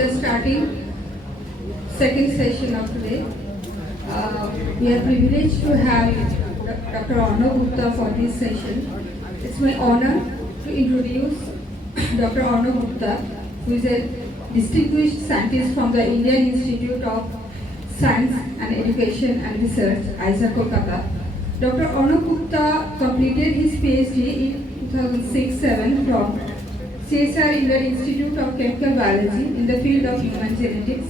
we are starting second session of today. We are privileged to have Dr. Arnab Gupta for this session. It's my honor to introduce Dr. Arnab Gupta, who is a distinguished scientist from the Indian Institute of Science and Education and Research, ISA Kolkata. Dr. Arnab Gupta completed his PhD in 2006-07 from CSR Indian Institute of Chemical Biology in the field of human genetics.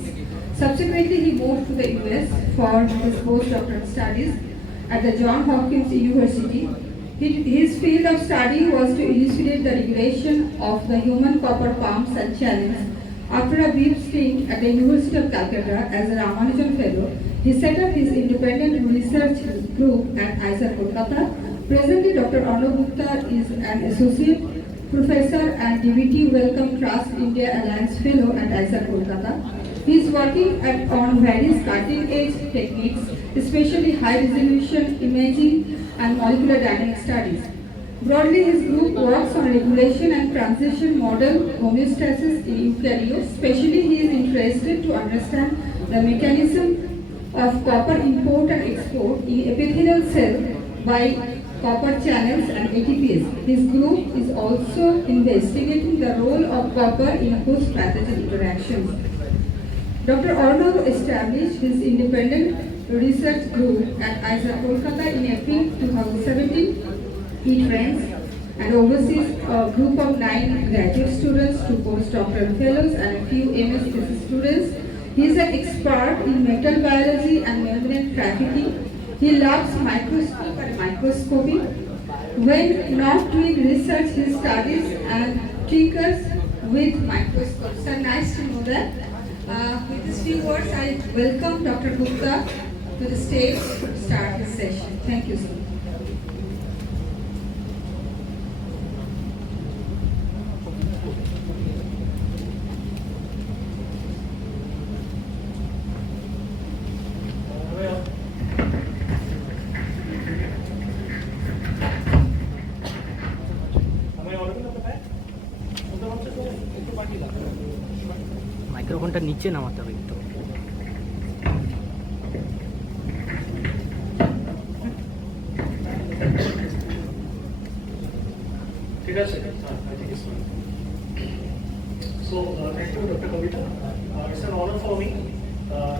Subsequently, he moved to the US for his postdoctoral studies at the Johns Hopkins University. His field of study was to elucidate the regulation of the human copper pumps and channels. After a brief stint at the University of Calcutta as a Ramanujan Fellow, he set up his independent research group at ISA Kolkata. Presently, Dr. Arnab Gupta is an associate professor and DVT Wellcome Trust India Alliance Fellow at ISA Kolkata. He is working on various cutting-edge techniques, especially high-resolution imaging and molecular dynamic studies. Broadly, his group works on regulation and transition model homeostasis in eukaryotes. Especially, he is interested to understand the mechanism of copper import and export in epithelial cell by copper channels and ATPase. His group is also investigating the role of copper in host pathogen interactions. Dr. Arnab established his independent research group at ISA Kolkata in April 2017. He trains and oversees a group of 9 graduate students, 2 postdoctoral fellows, and a few MS thesis students. He is an expert in metal biology and membrane trafficking. He loves microscope and microscopy. When not doing research, he studies and tinkers with microscopes. So nice to know that. With these few words, I welcome Dr. Gupta to the stage to start his session. Thank you, sir. মাইক্রোফোনটা নিচে নামাতে হবে একটু। ঠিক আছে, So, thank you, Dr. Kavita. It's an honor for me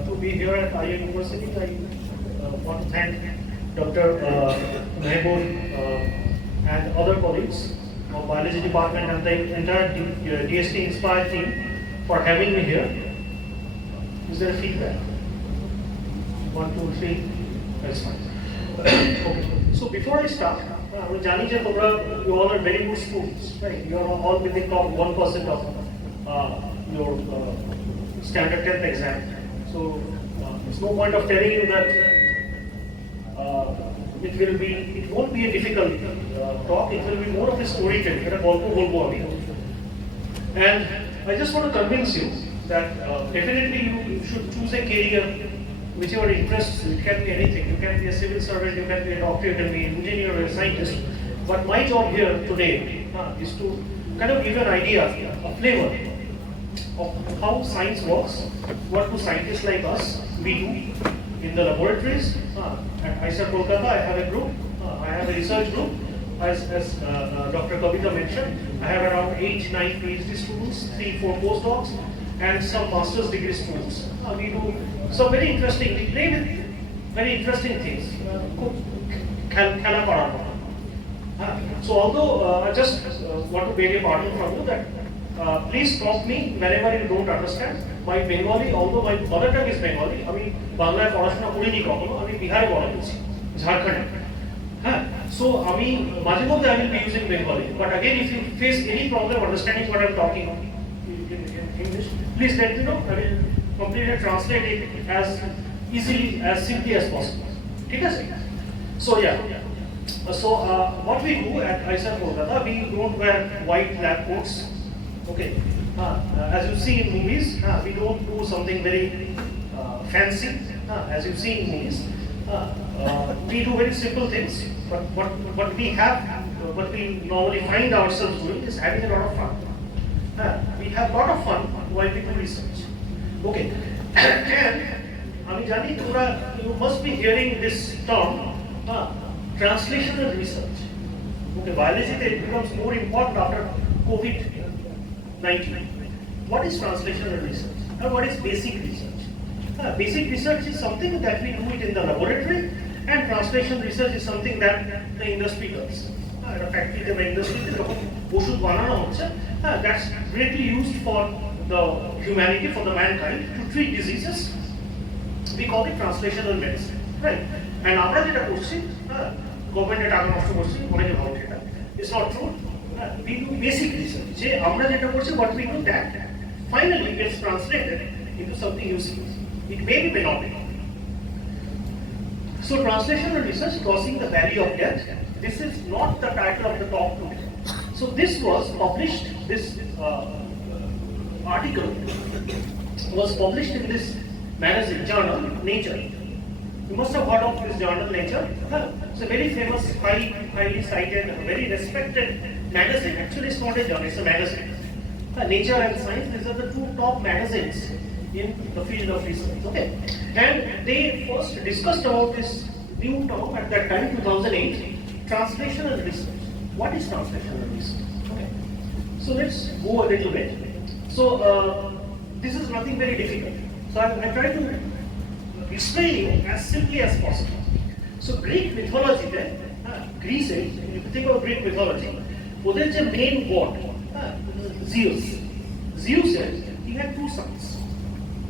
to be here at Aliah University. I want to thank Dr. Mehboob and other colleagues of Biology Department and the entire DST Inspire team for having me here. Is there feedback? 1, 2, 3. That's fine. Okay. So before I start, you all are very good students, right? You are all within top 1% of your standard 10th exam. So there's no point of telling you that it won't be a difficult talk. It will be more of a storytelling. And I just want to convince you that definitely you should choose a career which your interests. It can be anything. You can be a civil servant, you can be a doctor, you can be an engineer or a scientist. But my job here today is to kind of give you an idea, a flavor of how science works, what do scientists like us we do in the laboratories. At ISA Kolkata, I have a group, I have a research group. As Dr. Kavita mentioned, I have around 8-9 PhD students, 3-4 postdocs, and some master's degree students. We do some we play with very interesting things. So although I just want to beg a pardon from you that please stop me whenever you don't understand. My Bengali, although my mother tongue is Bengali, আমি বাংলায় পড়াশোনা করিনি কখনো, আমি বিহারে বড় হয়েছি, ঝাড়খণ্ডে। So আমি মাঝে মধ্যে I will be using Bengali, but again if you face any problem understanding what I'm talking in English, please let me know. I will completely translate it as easily, as simply as possible. ঠিক আছে? So yeah. So what we do at ISA Kolkata, we don't wear white lab coats. Okay. As you see in movies, we don't do something very fancy. As you see in movies, we do very simple things. But what we normally find ourselves doing is having a lot of fun. We have a lot of fun while we do research. Okay, and you must be hearing this term, translational research. Okay, biology it becomes more important after COVID-19. What is translational research? And what is basic research? Basic research is something that we do it in the laboratory, and translation research is something that the industry does. At a factory, the industry, that's greatly used for the humanity, for the mankind, to treat diseases. We call it translational medicine, right? And আমরা যেটা করছি, গভর্নমেন্টের টাকা নষ্ট করছি, অনেকে ভালো সেটা। It's not true. We do basic research. যে আমরা যেটা করছি, what we do that finally gets translated into something useful. It may be, may not be. So translational research crossing the valley of death. This is not the title of the talk today. So this was published, this article was published in this magazine, journal, Nature. You must have heard of this journal, Nature. It's a very famous, highly cited, very respected magazine. Actually, it's not a journal, it's a magazine. Nature and Science, these are the two top magazines in the field of research. Okay, and they first discussed about this new term at that time, 2008, translational research. What is translational research? Okay, so let's go a little bit. So this is nothing very difficult. So I try to explain you as simply as possible. So Greek mythology, Greece, if you think of Greek mythology, ওদের যে main god, Zeus. Zeus, he had two sons.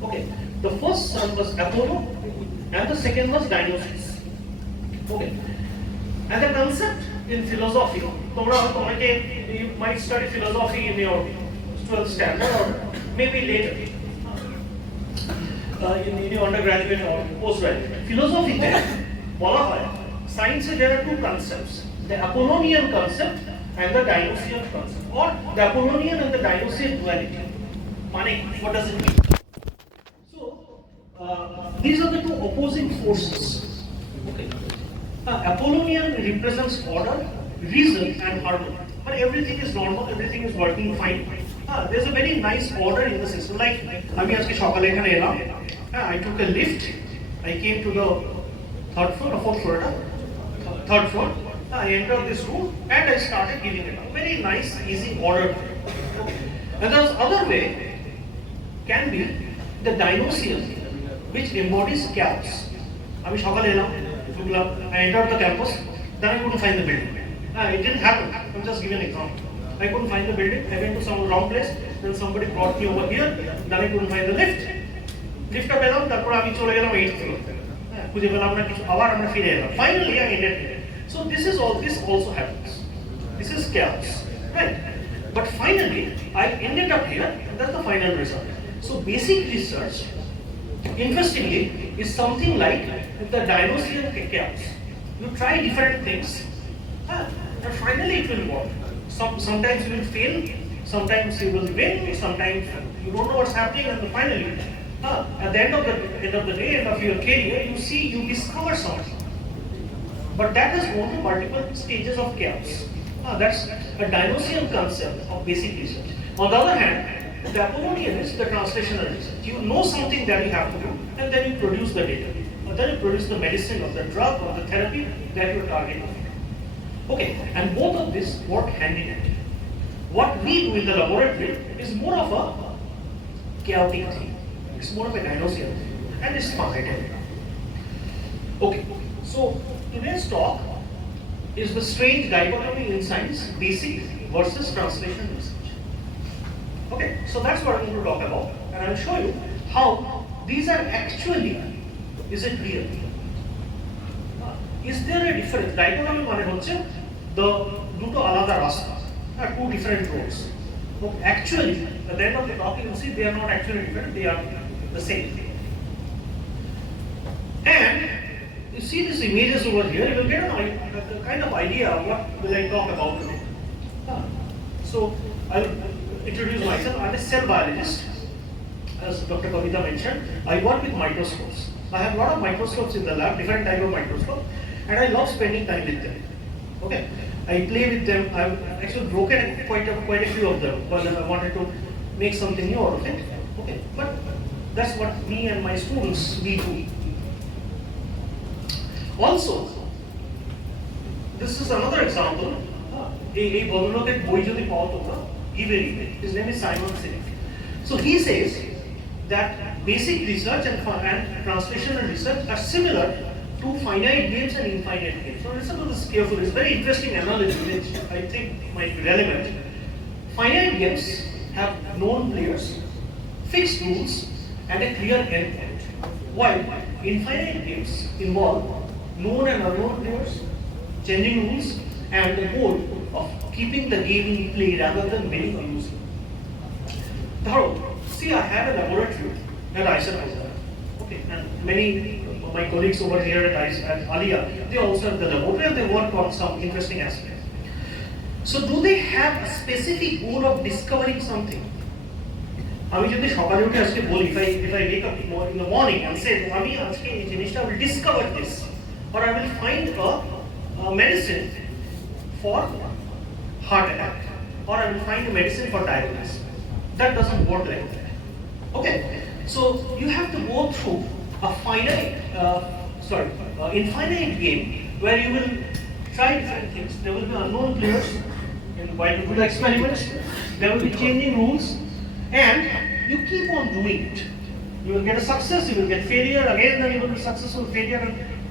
Okay, the first son was Apollo, and the second was Dionysus. Okay, and the concept in philosophy, you might study philosophy in your 12th standard or maybe later, in your undergraduate or postgraduate. Philosophy there, science there are two concepts: the Apollonian concept and the Dionysian concept, or the Apollonian and the Dionysian duality. What does it mean? These are the two opposing forces. Okay. Apollonian represents order, reason, and harmony. But everything is normal, everything is working fine. There's a very nice order in the system. Like, I took a lift, I came to the third floor or fourth floor. Third floor. I entered this room and I started giving it up. Very nice, easy order. Okay. And the other way can be the Dionysian, which embodies chaos. I entered the campus, then I couldn't find the building. It didn't happen. I'm just giving an example. I couldn't find the building. I went to some wrong place. Then somebody brought me over here. Then I couldn't find the lift. Lift পেলাম, তারপর আমি চলে গেলাম 8th floor. খুঁজে পেলাম না কিছু, আবার আমরা ফিরে এলাম. Finally, I ended here. So this also happens. This is chaos, right? But finally, I ended up here, and that's the final result. So basic research, interestingly, is something like the Dionysian chaos. You try different things, and finally it will work. Sometimes you will fail, sometimes you will win, sometimes you don't know what's happening, and finally, at the end of the day, end of your career, you discover something. But that is only multiple stages of chaos. That's a Dionysian concept of basic research. On the other hand, the Apollonian is the translational research. You know something that you have to do, and then you produce the data. Or then you produce the medicine or the drug or the therapy that you're targeting. Okay, and both of this work hand in hand. What we do in the laboratory is more of a chaotic thing. It's more of a Dionysian thing. And it's fun, I tell you. Okay, so today's talk is the strange dichotomy in science, basic versus translation research. Okay, so that's what I'm going to talk about, and I'll show you how these are actually, is it real? Is there a difference? Dichotomy মানে হচ্ছে the দুটো আলাদা রাস্তা, two different roads. But actually, at the end of the talk, you will see they are not actually different; they are the same. And you see these images over here, you will get a kind of idea of what will I talk about today. So I'll introduce myself. I'm a cell biologist. As Dr. Kavita mentioned, I work with microscopes. I have a lot of microscopes in the lab, different type of microscopes, and I love spending time with them. Okay, I play with them. I've actually broken quite a few of them, but I wanted to make something new out of it. Okay, but that's what me and my students we do. Also, this is another example. A ভদ্রলোকের বই যদি পাও তোমরা, give a read. His name is Simon Sinek. So he says that basic research and translational research are similar to finite games and infinite games. So listen to this carefully. It's a very interesting analogy which I think might be relevant. Finite games have known players, fixed rules, and a clear endpoint. While infinite games involve known and unknown players, changing rules, and the goal of keeping the game in play rather than winning or losing. See, I have a laboratory at Aliah. Okay, and many of my colleagues over here at Aliah, they also have the laboratory and they work on some interesting aspects. So, do they have a specific goal of discovering something? আমি যদি সকালে উঠে আজকে বলি, if I wake up in the morning and say, আমি আজকে এই জিনিসটা I will discover this, or I will find a medicine for heart attack, or I will find a medicine for diabetes. That doesn't work like that. Okay, so you have to go through a infinite game where you will try different things. There will be unknown players while you do the experiments. There will be changing rules, and you keep on doing it. You will get a success, you will get failure again, then you will be successful, failure,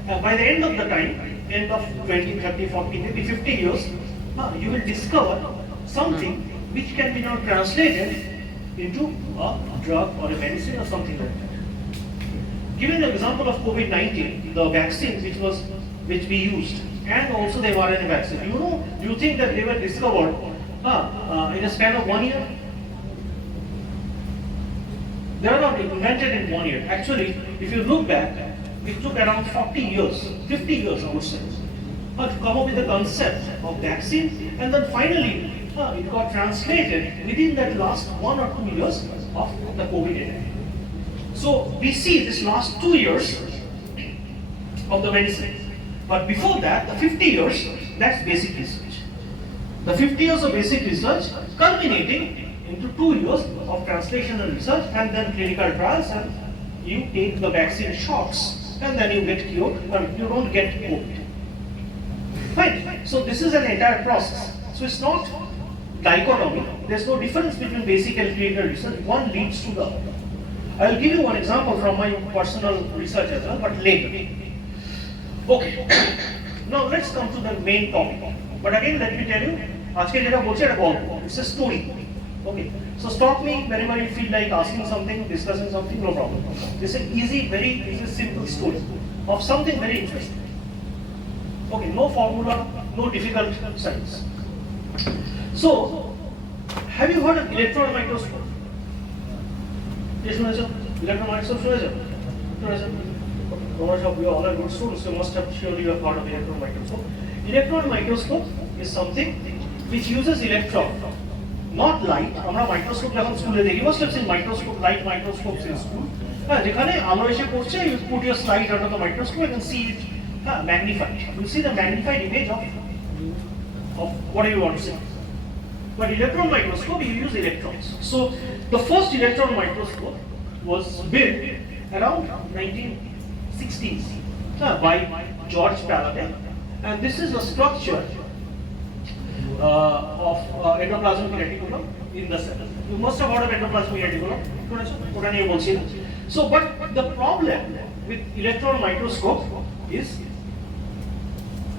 and by the end of the time, end of 20, 30, 40, maybe 50 years, you will discover something which can be now translated into a drug or a medicine or something like that. Given the example of COVID-19, the vaccine which we used, and also the mRNA vaccine, do you think that they were discovered in a span of 1 year? They were not invented in 1 year. Actually, if you look back, it took around 40 years, 50 years I would say, to come up with the concept of vaccine, and then finally it got translated within that last 1 or 2 years of the COVID era. So we see this last 2 years of the medicine. But before that, the 50 years, that's basic research. The 50 years of basic research culminating into 2 years of translational research and then clinical trials, and you take the vaccine shots and then you get cured, but you don't get COVID. Right? So this is an entire process. So it's not dichotomy. There's no difference between basic and clinical research. One leads to the other. I'll give you one example from my personal research as well, but later. Okay. Now let's come to the main topic. But again, let me tell you, আজকে যেটা বলছি এটা গল্প. It's a story. Okay. So stop me whenever you feel like asking something, discussing something, no problem. It's an very easy, simple story of something very interesting. Okay, no formula, no difficult science. So, have you heard of electron microscope? Yes, electron microscope, we all are good students, so must have surely heard of electron microscope. Electron microscope is something which uses electron, not light. আমরা microscope যখন স্কুলে দেখি, must have seen microscope, light microscopes in school. যেখানে আলো এসে পড়ছে, you put your slide under the microscope and see it magnified. You see the magnified image of whatever you want to see. But electron microscope, you use electrons. So the first electron microscope was built around 1960s by George Faraday, and this is a structure of endoplasmic reticulum in the cell. You must have heard of endoplasmic reticulum. So, but the problem with electron microscope is,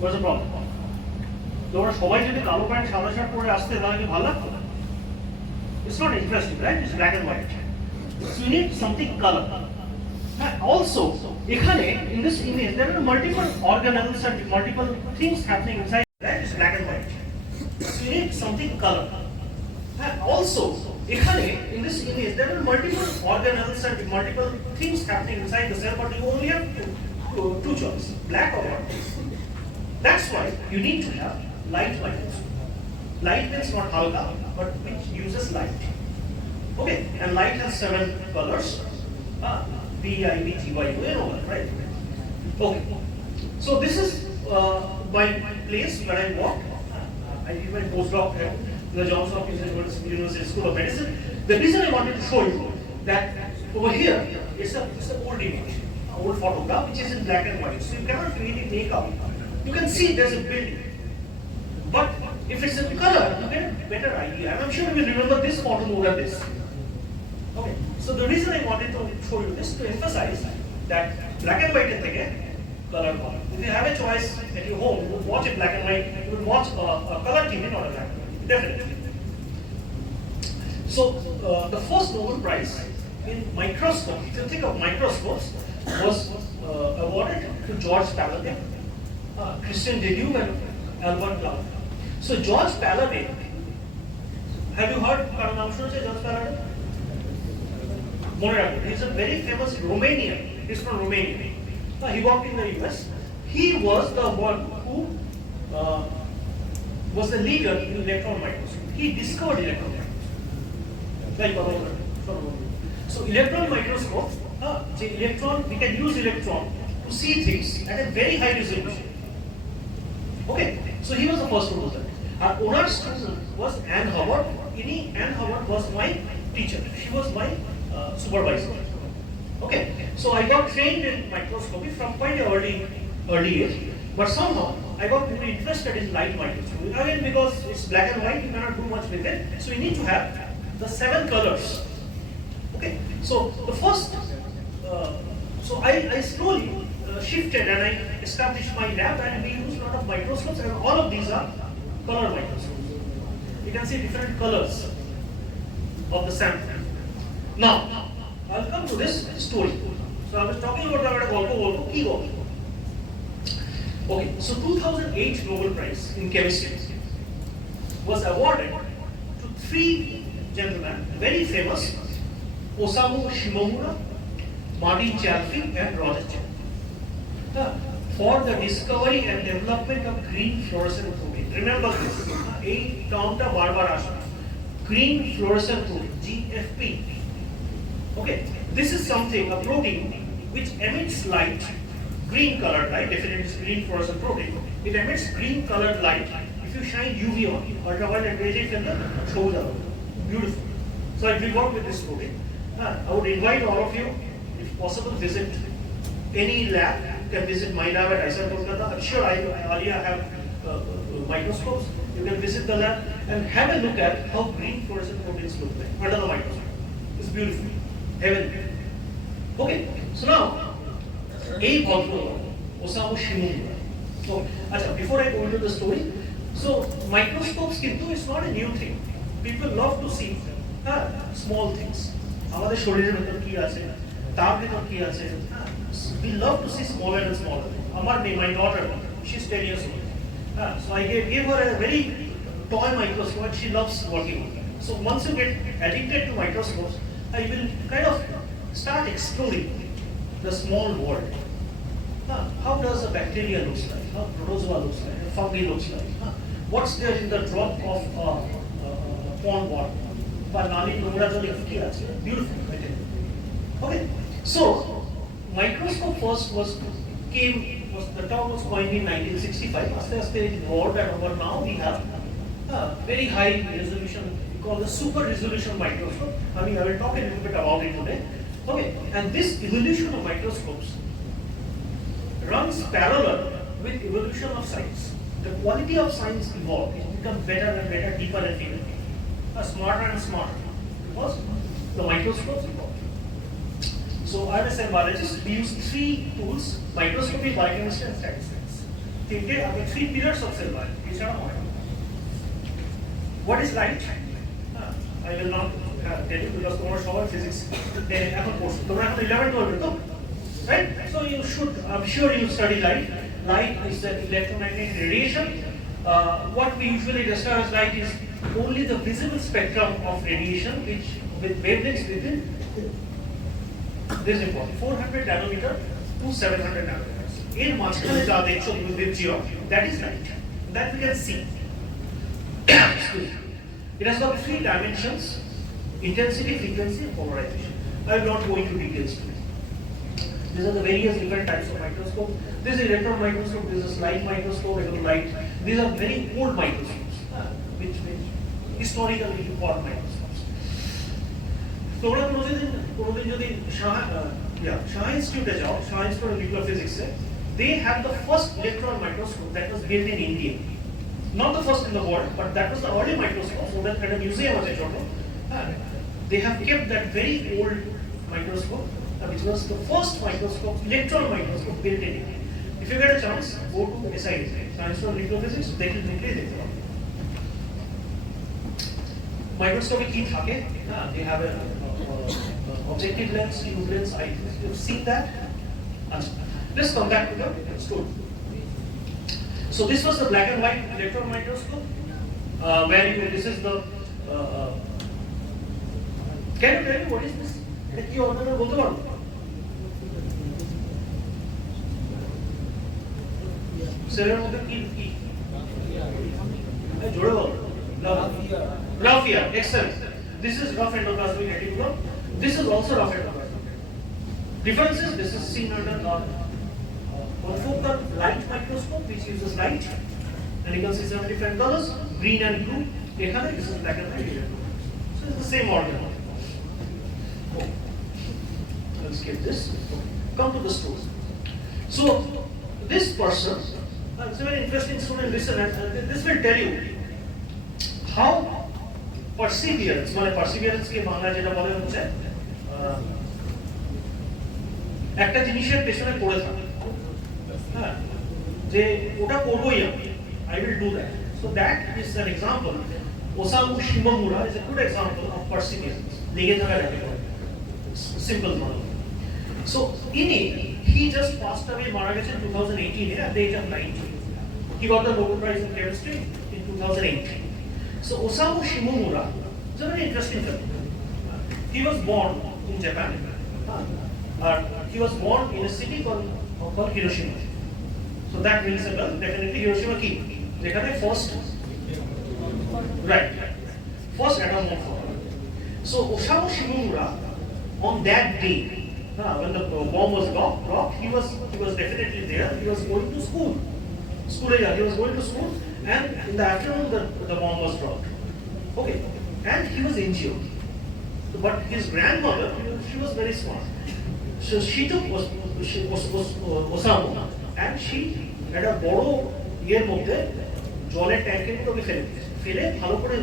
what's the problem? তোমরা সবাই যদি কালো pant সাদা shirt পরে আসতে তাহলে কি ভালো লাগতো? It's not interesting, right? It's black and white. So you need something color. Also, এখানে in this image there are multiple organelles and multiple things happening inside, right? It's black and white. So you need something color. Also, এখানে in this image there are multiple organelles and multiple things happening inside the cell, but you only have two choices, black or white. That's why you need to have light microscope. Light means not halka, but which uses light. Okay, and light has 7 colors. B, I, B, G, Y, you know that, right? Okay, so this is my place where I work. I did my postdoc at the Johns Hopkins University School of Medicine. The reason I wanted to show you that over here it's an old image, an old photograph which is in black and white. So you cannot really make out. You can see there's a building. But if it's in color, you get a better idea. And I'm sure you will remember this photo more than this. Okay. So the reason I wanted to show you this to emphasize that black and white is again color. If you have a choice at your home, you would watch it black and white, you would watch a color TV, not a black and white. Definitely. So the first Nobel Prize in microscope, if you think of microscopes, was awarded to George Paladin, Christian Dedew, and Albert Clark. So George Paladin, have you heard George Paladin? He's a very famous Romanian. He's from Romania. He worked in the US. He was the one who was the leader in electron microscopy. He discovered electron microscopy. So electron microscope, we can use electron to see things at a very high resolution. Okay, so he was the first one to do that. Our owner student was Anne Howard. Anne Howard was my teacher. She was my supervisor. Okay, so I got trained in microscopy from quite an early age, but somehow I got really interested in light microscopy. Again, because it's black and white, you cannot do much with it. So you need to have the 7 colors. Okay, so the first, so I slowly shifted and I established my lab, and we use a lot of microscopes, and all of these are color microscopes. You can see different colors of the sample. Now, I'll come to this story. So I was talking about the key. Okay, so 2008 Nobel Prize in Chemistry was awarded to 3 gentlemen, very famous, Osamu Shimomura, Martin Chalfie, and Roger Chan, for the discovery and development of green fluorescent protein. Remember this, a term the Barbara green fluorescent protein, GFP. Okay, this is something, a protein which emits light, green colored light, definitely it's green fluorescent protein. It emits green colored light. If you shine UV on it, ultraviolet rays can show the beautiful. So I will work with this protein. I would invite all of you, if possible, visit any lab. You can visit my lab at ISA Kolkata. I'm sure Aliah have microscopes. You can visit the lab and have a look at how green fluorescent proteins look like under the microscope. It's beautiful. Heavenly. Okay, so now, Osamu Shimomura. So, before I go into the story, so microscopes is not a new thing. People love to see small things. We love to see smaller and smaller. My daughter, she's 10 years old. So I gave her a very toy microscope and she loves working with it. So once you get addicted to microscopes, I will kind of start exploring the small world. How does a bacteria looks like? How protozoa looks like? A fungi looks like? What's there in the drop of pond water? Beautiful. Okay, so microscope first the term was coined in 1965. As they evolved, and over now we have very high resolution. We call the super resolution microscope. I will talk a little bit about it today. Okay, and this evolution of microscopes runs parallel with evolution of science. The quality of science evolved. It becomes better and better, deeper and deeper, smarter and smarter, because the microscopes evolved. So as a biologist, we use 3 tools: microscopy, biochemistry, and statistics. There are the 3 pillars of cell biology. What is light? I will not tell you because tomorrow shower physics. Then after course, tomorrow 11 12, right? So you should, I'm sure you study light. Light is the electromagnetic radiation. What we usually describe as light is only the visible spectrum of radiation, which with wavelengths within this is important, 400 nanometer to 700 nanometers. In Machkale that is light. That we can see. It has got 3 dimensions: intensity, frequency, and polarization. I will not go into details today. These are the various different types of microscope. This is electron microscope, this is light microscope, regular light. These are very old microscopes, which historically important microscopes. তোমরা কোনোদিন যদি Shanghai Institute যাও, Shanghai Institute of Nuclear Physics, they have the first electron microscope that was built in India. Not the first in the world, but that was the early microscope. So that at a museum আছে ছোট, they have kept that very old microscope, which was the first microscope, electron microscope built in India. If you get a chance, go to SID, Science for Nuclear Physics, দেখতে পারো। Microscope কি থাকে? They have a objective lens, tube lens, eye. You've seen that? Let's come back to the story. So this was the black and white electron microscope, where this is the. Can you tell me what is this? কি order বলতে পারো? সেলের মধ্যে কি? জোরে বলো। Rough ear, excellent. This is rough endoplasmic reticulum. This is also rough endoplasmic reticulum. Differences: this is seen under confocal light microscope, which uses light, and you can see some different colors, green and blue. This is black and white. So it's the same organ. Oh. Let's skip this. Come to the story. So this person, it's a very interesting student. Listen, and this will tell you how perseverance, perseverance के बांग्ला যেটা বলে হচ্ছে একটা জিনিসের পেছনে পড়ে থাকা, হ্যাঁ, যে ওটা করবোই আমি, I will do that. So that is an example. Osamu Shimomura is a good example of perseverance. লেগে থাকা যাকে বলে, simple model. So he just passed away, মারা গেছে 2018 at the age of 90. He got the Nobel Prize in Chemistry in 2008. So Osamu Shimomura is a very interesting fellow. He was born in Japan. He was born in a city called Hiroshima. So that rings a bell. Definitely Hiroshima ki. যেখানে first atom bomb. So Osamu Shimomura, on that day, when the bomb was dropped, he was definitely there. He was going to school. He was going to school, and in the afternoon the bomb was dropped. Okay, and he was injured. But his grandmother, she was very smart. So she took Osamu, and she had a বড় ইয়ের মধ্যে জলের ট্যাঙ্কের মধ্যে ফেলে ভালো করে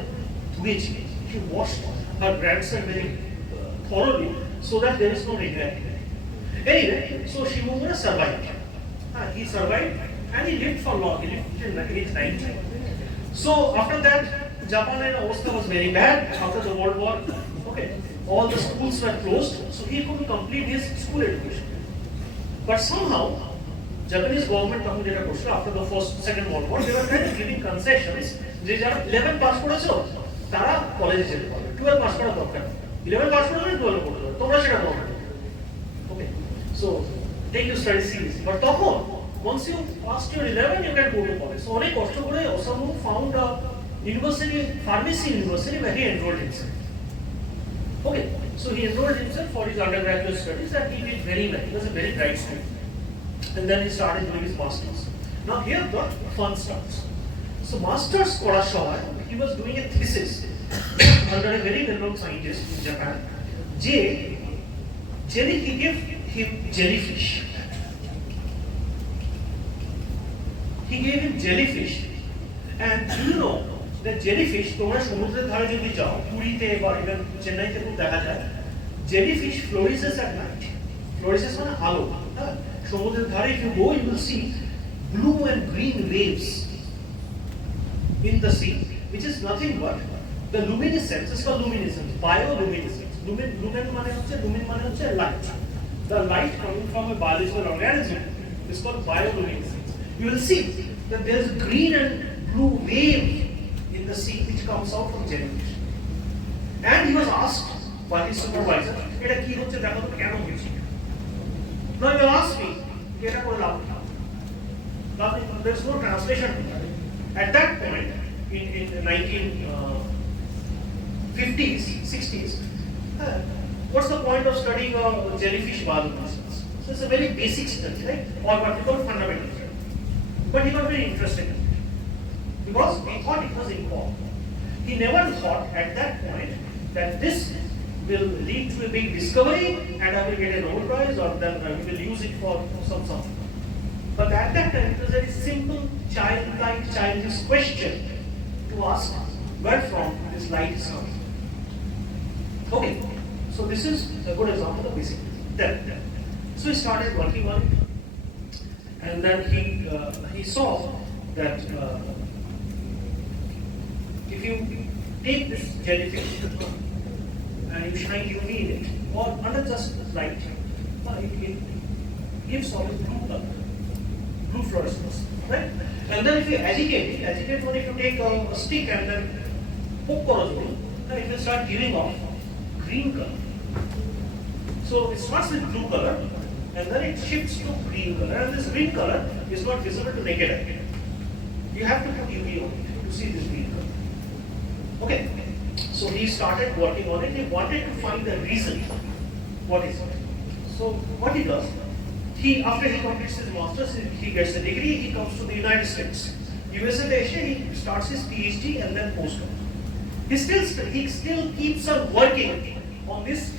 ধুয়েছে. She washed her grandson very thoroughly so that there is no regret. Anyway, so Shimomura survived. He survived and he lived for long. He lived till age 90. So after that, Japan's avastha was very bad after the World War. Okay, all the schools were closed, so he couldn't complete his school education. But somehow, Japanese government after the Second World War, they were kind of giving concessions. যে যারা 11 pass করেছো তারা কলেজে যেতে পারবে, 12 pass করা দরকার, 11 pass করে 12 পড়তে পারবে, তোমরা সেটা করো। Okay, so take you study seriously. But তখন once you passed your 11, you can go to college. So অনেক কষ্ট করে Osamu found a university, pharmacy university, where he enrolled himself. Okay, so he enrolled himself for his undergraduate studies and he did very well. He was a very bright student. And then he started doing his masters. Now here the fun starts. So masters করার সময় he was doing a thesis under a very well-known scientist in Japan. He gave him jellyfish. He gave him jellyfish, and do you know that jellyfish, তোমরা সমুদ্রের ধারে যদি যাও, পুরীতে বা even চেন্নাইতে খুব দেখা যায়, jellyfish flourishes at night. Flourishes মানে আলো, হ্যাঁ, সমুদ্রের ধারে if you go, you will see blue and green waves in the sea, which is nothing but the luminescence. It's called luminescence, bioluminescence. Lumen মানে হচ্ছে light. The light coming from a biological organism is called bioluminescence. You will see that there is a green and blue wave in the sea which comes out from jellyfish. And he was asked by his supervisor, "Eta ki hocche dekho to keno hocche?" Now he will ask me, "Eta kore lab ki?" There is no translation. At that point, in the 1950s, 60s, what's the point of studying jellyfish bioluminescence? So it's a very basic study, right? Or what we call fundamental. But he got very interested in it because he thought it was important. He never thought at that point that this will lead to a big discovery and I will get a Nobel Prize or then I will use it for something. But at that time, it was a very simple, childlike, childish question to ask where from this light is coming. Okay, so this is a good example of basic. Then, so he started working on it, and then he saw that if you take this jellyfish and you shine UV in it, or under just light, it gives off a blue color, blue fluorescence, right? And then if you agitate when if you take a stick and then poke it will start giving off green color. So it starts with blue color and then it shifts to green color, and this green color is not visible to naked eye. You have to put UV on it to see this green color. Okay, so he started working on it. He wanted to find the reason. What is it? So what he does, after he completes his master's, he gets a degree, he comes to the United States. USA Asia, he starts his PhD and then postdoc. He still keeps on working on this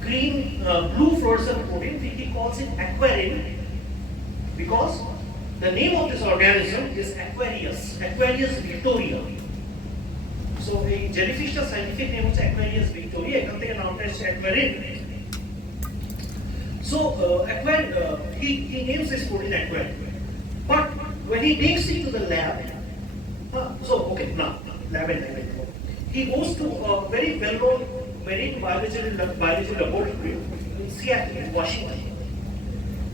green, blue fluorescent protein. He calls it aquarin because the name of this organism is Aquarius victoria. So a jellyfish scientific name is Aquarius victoria. এখান থেকে নামটা এসেছে aquarin. So he names this protein aquarin. But when he takes it to the lab, lab and he goes to a very well-known marine biology laboratory in Seattle, Washington.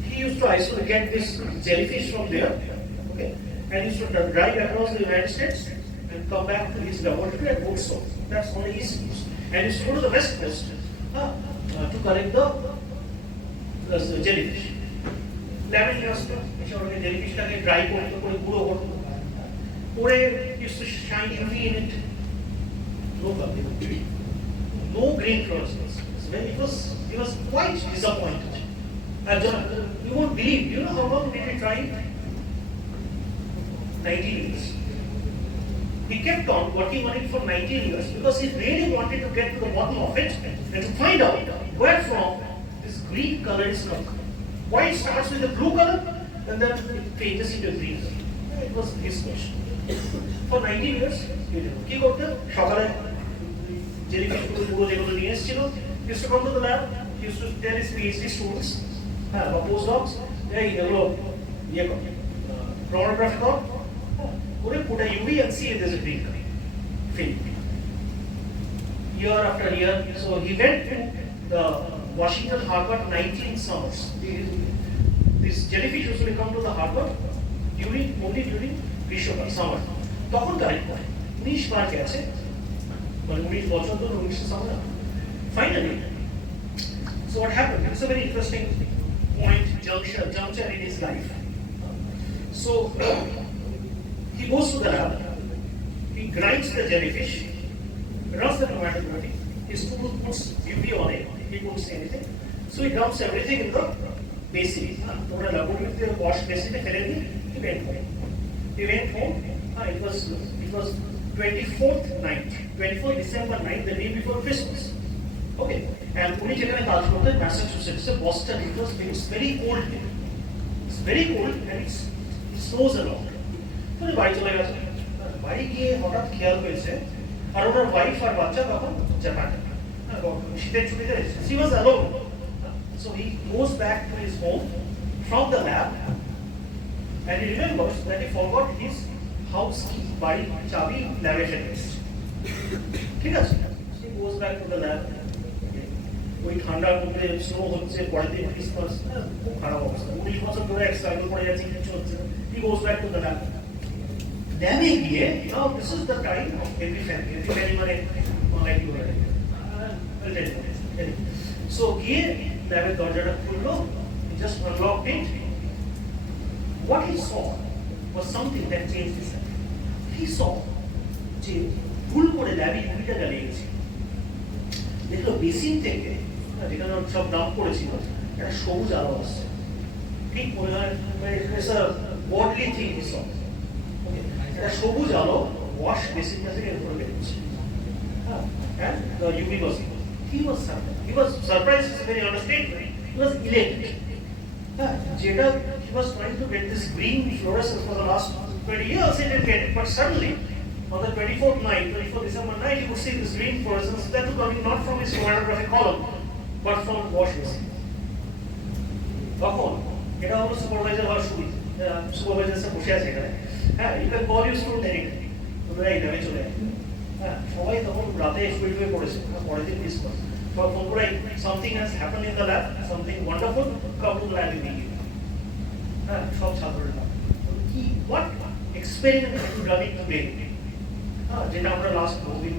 He used to get this jellyfish from there, okay, and he used to drive across the United States and come back to his laboratory at Woodstock. That's on the East Coast. And he used to go to the West Coast to collect the jellyfish. Lab in jellyfish dry used to shine UV in it. No green fluorescence. He was quite disappointed. You won't believe. You know how long did he try it? 19 years. He kept on working on it for 19 years because he really wanted to get to the bottom of it and to find out where from this green color is coming. Why it starts with a blue color and then it changes into a green color. It was his question. For 19 years, he did. He got the jellyfish he used to come to the lab, he used to tell his PhD students, postdocs, chromatograph put a UV and see if there's a green color. Year after year, so he went to the Washington Harbor 19 summers. This jellyfish usually come to the harbor only during summer. তখন correct করে 19 বার গেছে, মানে 19 বছর ধরে 19 সামনে। Finally, so what happened? It's a very interesting juncture in his life. So he goes to the lab, he grinds the jellyfish, runs the chromatography, he puts UV on it, he couldn't see anything. So he dumps everything in the basin. Laboratory wash basin, he went home. It was 24th December night, the day before Christmas. Okay, and Pune যেখানে কাজ করতেন Massachusetts, Boston, it's very cold here. It's very cold and it snows a lot. উনি বাড়ি চলে গেছে, বাড়ি গিয়ে হঠাৎ খেয়াল হয়েছে আর ওনার ওয়াইফ আর বাচ্চা তখন জাপানে শীতের ছুটিতে এসেছে. She was alone. So he goes back to his home from the lab and he remembers that he forgot his house key, বাড়ির চাবি ল্যাবে ফেলে এসেছে. ঠিক আছে, he goes back to the lab. ওই ঠান্ডার মধ্যে স্নো হচ্ছে, পরের দিন ক্রিসমাস, খুব খারাপ অবস্থা, 19 বছর ধরে এক সাইকেল পড়ে যাচ্ছে, কিছু হচ্ছে না. He goes back to the lab. ল্যাবে গিয়ে, now this is the time of every family মানে like you heard. I'll tell you. So গিয়ে ল্যাবের দরজাটা খুললো, he just unlocked it. What he saw was something that changed his life. He saw যে ভুল করে ল্যাবে UV-টা লেগেছে. দেখলো বেসিন থেকে যেখানে সব ডাম্প করেছিল একটা সবুজ আলো আসছে. ঠিক মনে হয় it's a bodily thing he saw. একটা সবুজ আলো ওয়াশ বেসিনটা থেকে উপরে বেরোচ্ছে. And the UV was he was surprised. He was surprised is a very understatement. He was elated. Jada, he was trying to get this green fluorescence for the last 20 years, he didn't get it, but suddenly, on the 24th December night, he could see this green fluorescence that was coming not from his chromatographic column, but from wash basin. তখন এটা হলো supervisor হওয়ার সুবিধা, supervisor সে বসে আছে এখানে, হ্যাঁ, you can call you student anytime, তোমরা এই নামে চলে আসবে, হ্যাঁ, সবাই তখন রাতে শুয়ে শুয়ে পড়েছে, পরের দিন ডিসকাস, ফোন করে something has happened in the lab, something wonderful, come to lab immediately, হ্যাঁ, সব ছাত্ররা কি what experiment you running today, হ্যাঁ, যেটা আমরা লাস্ট মুভিং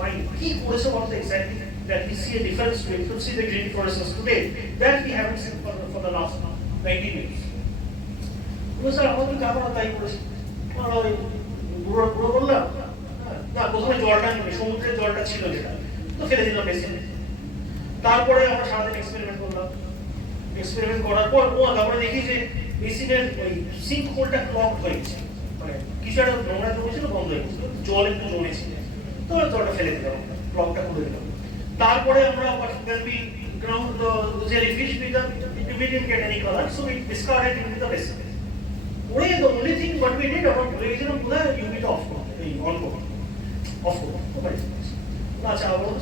ফাইন কি করেছে বলতে exactly that we see a difference, we could see the green fluorescence today that we haven't seen for the last 19 years. Sir আমাদের কারণ তাই করেছে, পুরো বললাম না, প্রথমে জলটা নেবে, সমুদ্রের জলটা ছিল যেটা, তো ফেলে দিলাম বেসিনে। তারপরে আমরা সারাদিন এক্সপেরিমেন্ট করলাম, এক্সপেরিমেন্ট করার পর তারপরে দেখি যে বেসিনের ওই সিঙ্ক হোলটা ক্লগ হয়ে গেছে, মানে কিছু একটা নোংরা জমেছিল, বন্ধ হয়ে গেছিল, জল একটু জমেছিল, তো জলটা ফেলে দিলাম, ক্লগটা খুলে দিলাম। তারপরে আমরা ground the jellyfish we didn't get any color, so we discarded it into the basin. Today the only thing what we did about revision of the unit off on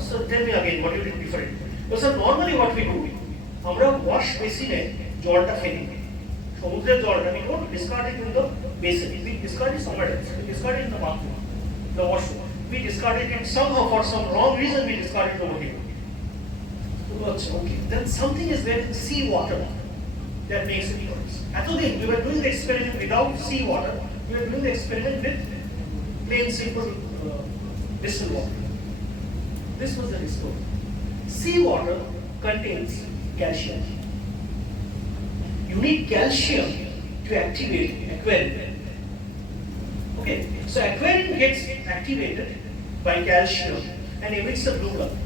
so tell me again what you did different. So normally what we do, আমরা wash basin এ জলটা ফেলি, সমুদ্রের জলটা we don't discard it in the basin, we discard it somewhere else, we discard it in the bathroom, the washroom, we discarded it somehow for some wrong reason, we discarded it over here. Okay, then something is there in seawater that makes it worse. Actually, we were doing the experiment without seawater, we were doing the experiment with plain simple distilled water. This was the discovery. Seawater contains calcium. You need calcium to activate aquarium. Okay, so aquarium gets activated by calcium and emits the blue color.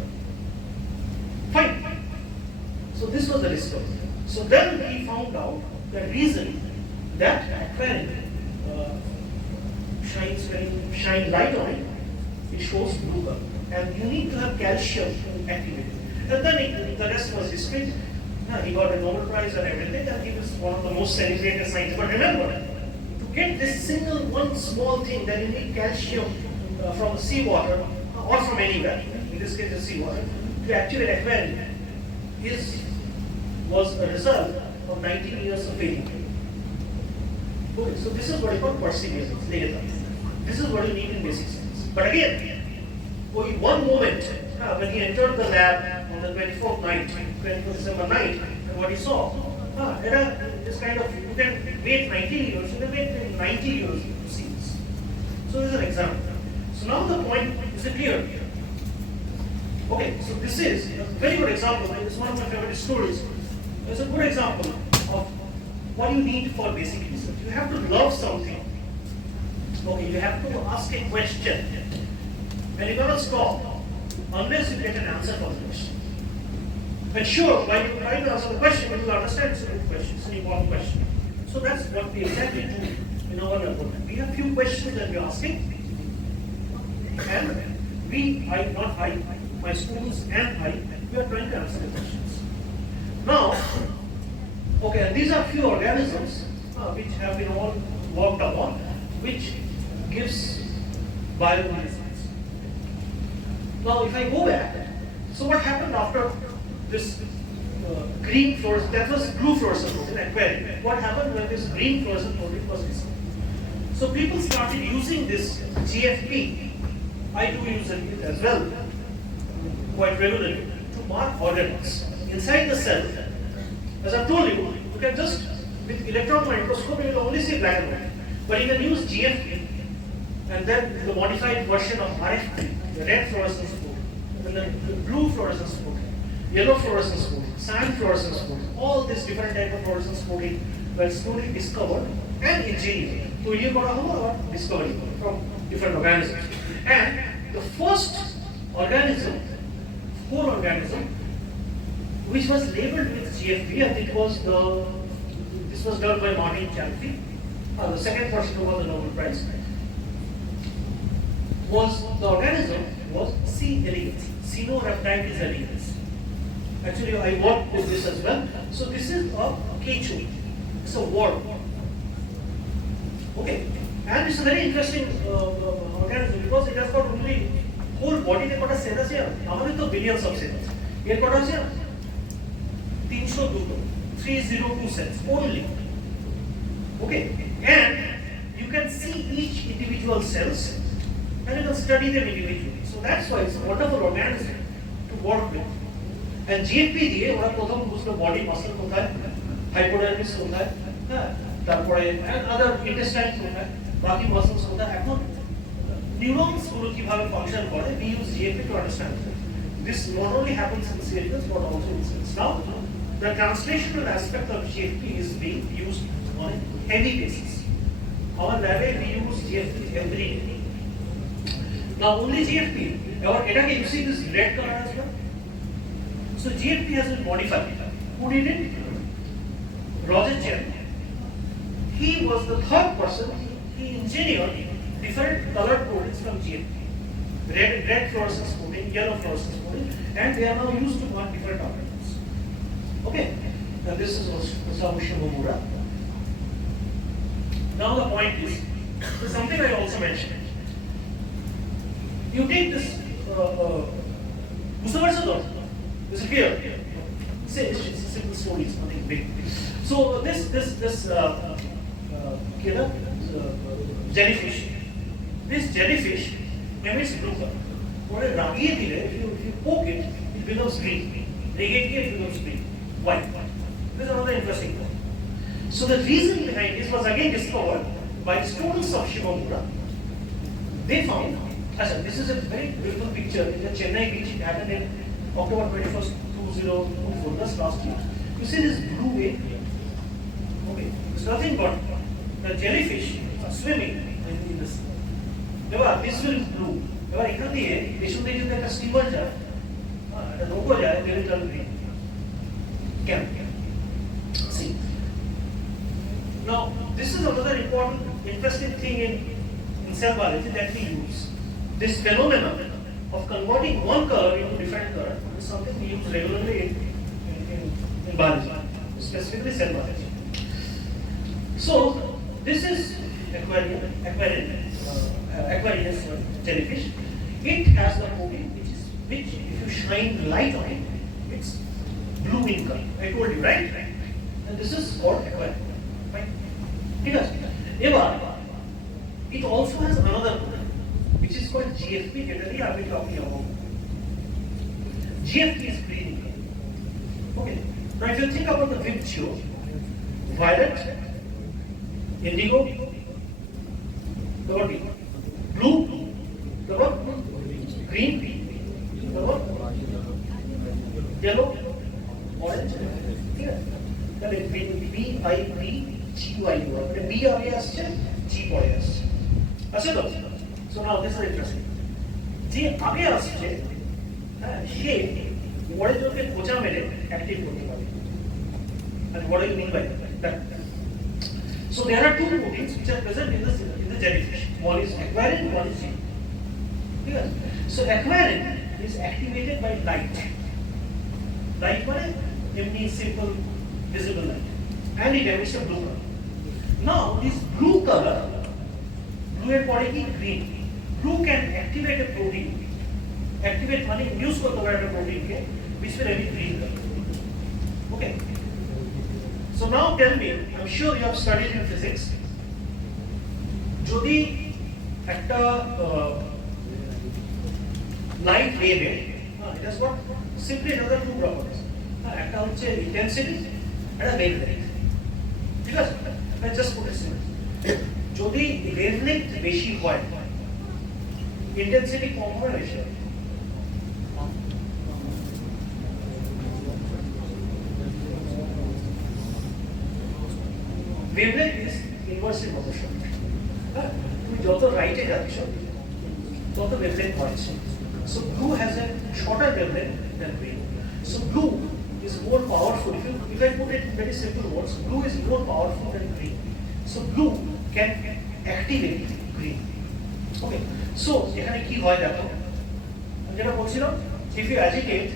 Fine. So this was the discovery. So then we found out the reason that aquarium shine light on it, it shows blue color, and you need to have calcium activated. And then the rest was history. He got a Nobel Prize and everything, and he was one of the most celebrated scientists. But remember, to get this single one small thing that you need calcium from the seawater or from anywhere, in this case the seawater, to activate aquarium was a result of 19 years of failure. Okay, so this is what I call perseverance. This is what you need in basic science. But again, one moment when he entered the lab on the 24th December night, and what he saw, this kind of, you can wait 90 years, you can wait 90 years to see this. So this is an example. So now the point is clear. Okay, so this is a very good example. It's one of my favorite stories. It's a good example of what you need for basic research. You have to love something. Okay, you have to ask a question. And you cannot stop unless you get an answer for the question. And sure, while you try to answer the question, you will understand it's a good question, it's an important question. So that's what we exactly do in our laboratory. We have few questions that we're asking, and my students and we are trying to answer the questions. Now, okay, and these are few organisms which have been all worked upon, which gives bioluminescence. Now, if I go back, so what happened after this green fluorescent, that was blue fluorescent protein, aquarium. What happened when this green fluorescent protein was discovered? So people started using this GFP. I do use it as well, quite regularly, to mark organoids inside the cell. As I told you, you can just, with electron microscope, you will only see black and white. But you can use GFP, and then the modified version of RFP, the red fluorescence protein, and then the blue fluorescence protein, yellow fluorescence protein, cyan fluorescence protein, all these different type of fluorescence protein were slowly discovered and engineered. So you got a discovery from different organisms. And the first organism, whole organism, which was labeled with GFP, and this was done by Martin Chalfie, the second person who won the Nobel Prize, the organism was C. elegans. C cynorhabdite is having this. Actually, I worked with this as well. So this is a kecho. It's a worm. Okay, and it's a very interesting organism because it has got only whole body তে কটা sell আছে আমাদের তো billions of cells এর কটা আছে 302 302 cells only. Okay, and you can see each individual cells and you can study them individually. So that's why it's a wonderful organism to work with. And GFP দিয়ে ওরা প্রথম বুঝলো body muscle কোথায়, hypodermis কোথায়, হ্যাঁ, তারপরে আদার intestine কোথায়, বাকি মাসলস কোথায়, এখন নিউরনস গুলো কিভাবে ফাংশন করে, we use GFP to understand it. This not only happens in CNS but also in cells. Now, the translational aspect of GFP is being used on a heavy basis. Our lab we use GFP every day. Now, only GFP. Or you see this red color as well. So GFP has been modified. Who did it? Roger Chen. He was the third person. He engineered different colored proteins from GFP. Red fluorescence protein, yellow fluorescence protein, and they are now used to mark different organs. Okay. And this is Osamu Shimomura. Now the point is something I also mentioned. You take this Is it clear? It's a simple story, it's nothing big. So this jellyfish. This jellyfish emits blue color. If you poke it, it becomes green. It becomes green. Why? This is another interesting point. So the reason behind this was again discovered by students of Shimomura. They found, this is a very beautiful picture in the Chennai beach. It happened in October 21st, 2024, that's last year. You see this blue wave? Okay, it's nothing but the jellyfish are swimming in this. This will be blue. They should take a steamer jar, the logo jar, they will turn green. See. Now, this is another important, interesting thing in cell biology that we use. This phenomenon of converting one color into different color is something we use regularly in biology, specifically cell biology. So this is Aquarius jellyfish. It has the protein which if you shine light on it, it's blue in color. I told you, right? And this is called aquarium. Right? Because it also has another protein which is called GFP. Generally, I will be talking about. GFP is green. Okay. Now, if you think about the picture, violet, indigo, the what? Blue, the what? Green, the what? Yellow, orange. Here, that is B-I-B-G-Y. B alias, G alias. So now this is interesting. G alias, she what is the kocha mere active protein? And what do you mean by that? So there are two proteins which are present in the jellyfish. One is aquarin, one is G. Yes. So aquarin is activated by light. Light means simple visible light, and it emits a blue color. Now this blue color, blue and green. Blue can activate a protein. Activate money induce for the protein which will emit green color. Okay. So now tell me, I'm sure you have studied in physics. Jodi একটা light wave, it has got simply another two properties. একটা হচ্ছে intensity and a wavelength. ঠিক আছে? I just put it simple. যদি wavelength বেশি হয়, intensity কম হবে বেশি হবে। Wavelength is inversely proportional. তুমি যত রাইটে যাচ্ছ তত wavelength বাড়ছে। So blue has a shorter wavelength than green. So blue is more powerful. If I put it in very simple words, blue is more powerful than green. So blue can activate green. Okay. So এখানে কি হয় দেখো, যেটা বলছিলাম if you agitate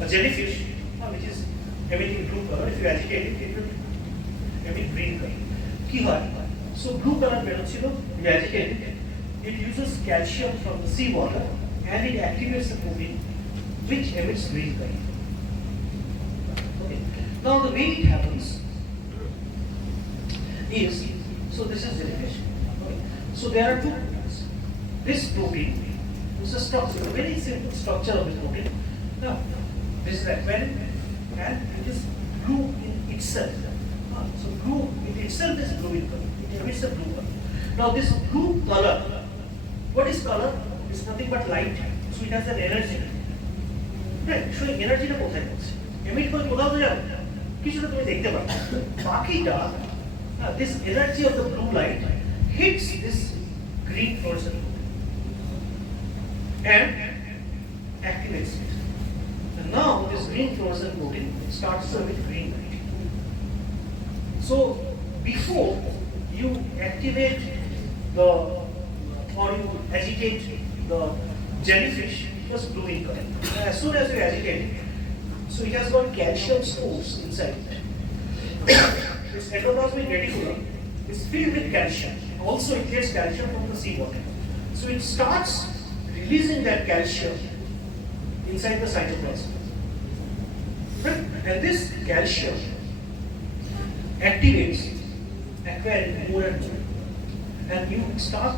a jellyfish, which is emitting blue color, if you agitate it, it will emit green color. Ki hoy? So blue color berochilo, you agitate it, it uses calcium from the seawater and it activates the protein which emits green color. Okay. Now the way it happens is, so this is jellyfish. Okay. So there are two proteins. This protein is a structure, a very simple structure of this protein. Now, this is aquarium and it is blue in itself. So blue in itself is blue in color. It emits a blue color. Now this blue color, what is color? It's nothing but light. So it has an energy. Right? Showing energy na কোথায় হচ্ছে? Emit করে কোথাও তো যাবে? কিছুটা তুমি দেখতে পাচ্ছ। বাকিটা, this energy of the blue light hits this green fluorescent and activates it. And now this green fluorescent protein starts to emit green light. So before you activate the or you agitate the jellyfish, just blue in color. As soon as you agitate it, so it has got calcium stores inside it. This endoplasmic reticulum is filled with calcium. Also, it gets calcium from the seawater. So it starts releasing that calcium inside the cytoplasm. Right? And this calcium activates aquarium more and more. And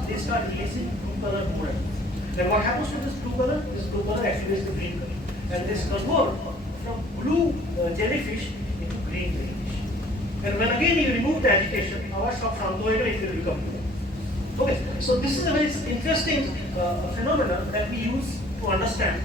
they start releasing blue color more and more. And what happens to this blue color? This blue color activates the green color. And this convert from blue jellyfish into green jellyfish. And when again you remove the agitation, our shock it will become blue. Okay, so this is a very interesting phenomenon that we use to understand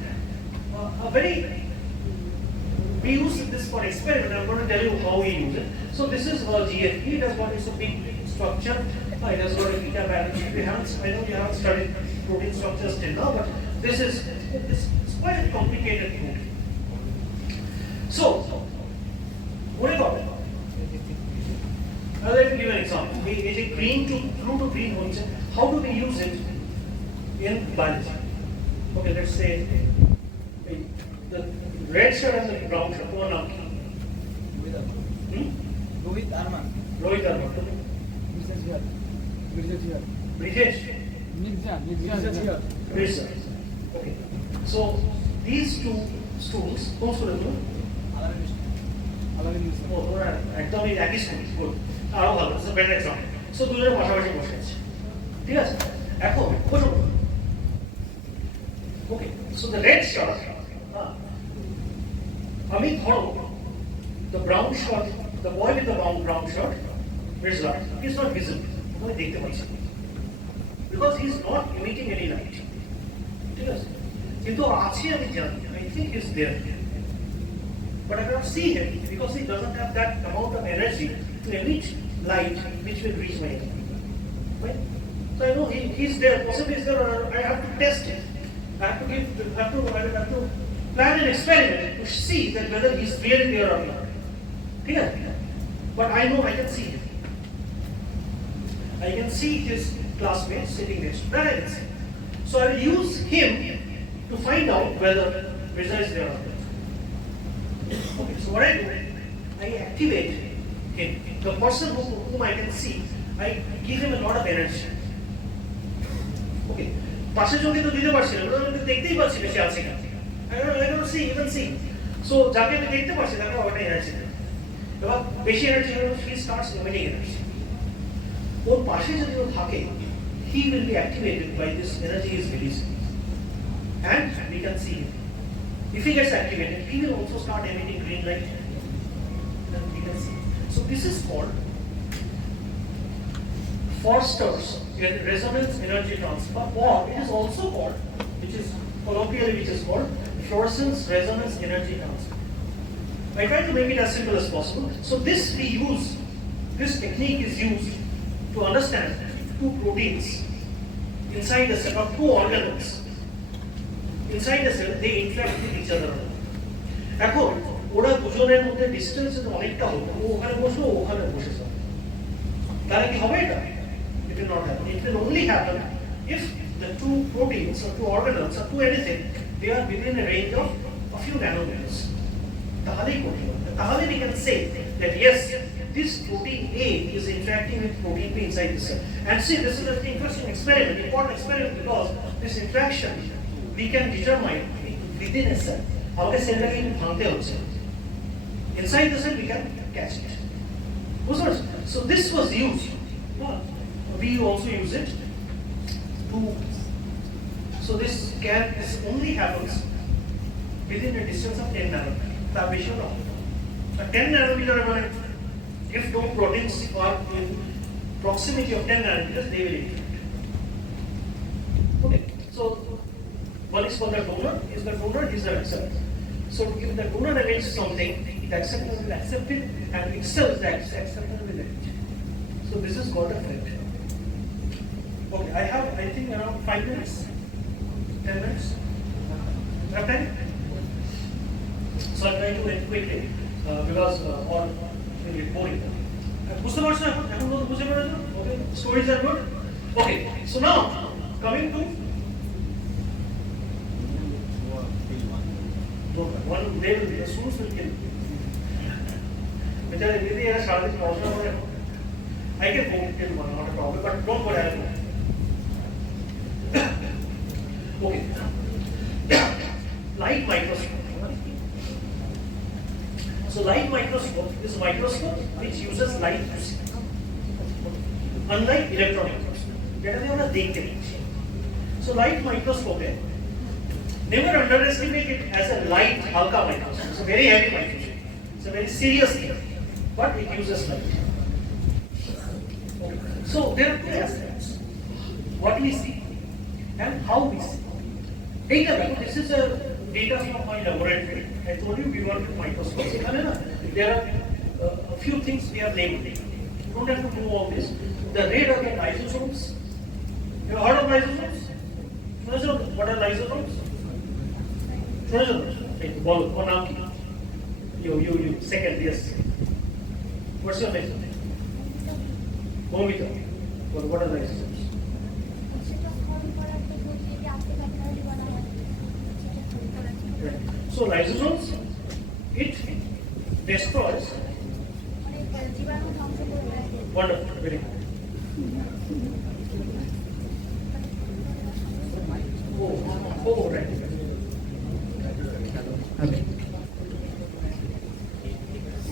we use this for experiment. I'm going to tell you how we use it. So this is GFP. It has got this big structure. It has got a beta balance. I know you haven't studied protein structures till now, but this is quite a complicated protein. So, what about it? Let me give an example. Is it blue to green? How do we use it in biology? Okay, let's say the red shirt and the brown shirt. One now. Rohit Arman. Rohit Arman. Brijesh. Mirza. Okay. So these two stools, who's going to do? ওরা একদমই একই school good আরো ভালো it's better example so দুজনে পাশাপাশি বসে আছে ঠিক আছে এখন বসো okay so the red shirt আমি ধরো the brown shirt the boy with the brown shirt রিজলা হি ইজ নট ভিজিবল আমি দেখতে পাচ্ছি because he is not emitting any light ঠিক আছে কিন্তু আছে আমি জানি I think he is there but I cannot see him because he doesn't have that amount of energy to emit light which will reach my eye. Right? So I know he's there, possibly he's there, or I have to test it. I have to plan an experiment to see that whether he's really there or not. Clear? But I know I can see him. I can see his classmates sitting next to that I can see. So I will use him to find out whether Rizal is there or not. Okay, so what I do, I activate him. The person whom I can see, I give him a lot of energy. Okay, পাশে যোগী তো দিতে পারছি না, ওটা দেখতেই পাচ্ছি বেশি আছে না। I don't see, even see. So যাকে আমি দেখতে পাচ্ছি তাকে ওটা এনার্জি দেয়। এবার বেশি এনার্জি হলে he starts emitting energy. ওর পাশে যদি ও থাকে, he will be activated by this energy is releasing, and we can see him. If he gets activated, he will also start emitting green light. Then we can see. So this is called Forster's resonance energy transfer, or it is also called, which is called fluorescence resonance energy transfer. I try to make it as simple as possible. So this technique is used to understand two proteins inside the cell, or two organelles. Inside the cell, they interact with each other. এখন ওরা দুজনের মধ্যে distance যদি অনেকটা হতো ও ওখানে বসলো ও ওখানে বসেছে তাহলে কি হবে এটা? It will not happen. It will only happen if the two proteins or two organelles or two anything, they are within a range of a few nanometers. Tahale we can say that yes, this protein A is interacting with protein B inside the cell. And see, this is an interesting experiment, important experiment, because this interaction we can determine within a cell. Our cell inside the cell we can catch it. So this was used. We also use it to. So this only happens within a distance of 10 nanometer. 10 nanometer, if two proteins are in proximity of 10 nanometers, they will interact. Okay, so one is for the donor, is the the acceptor. So if the donor emits something, the acceptor will accept it, and itself the acceptor will emit. So this is called a FLECT. Okay, I think around 5 minutes, 10 minutes. Have time? So I'll try to end quickly because or it will get boring. Okay, stories are good. Okay, so now coming to one day the students will kill. I can go till one, not a problem, but don't worry. Okay. Light microscope. So light microscope is a microscope which uses light to see. Unlike electron microscope. So light microscope, never underestimate it as a light halka microscope. It's a very heavy microscope. It's a very serious thing, but it uses light. So there are two aspects: what we see and how we see. This is a data from my laboratory. I told you we work with microscopes. There are a few things we have named. You don't have to know all this. The red are the lysosomes. You have heard of lysosomes? What are lysosomes? You. Second, yes. What's your name? Momita. What are lysosomes? So lysosomes, it destroys. Wonderful, very good. Oh, right.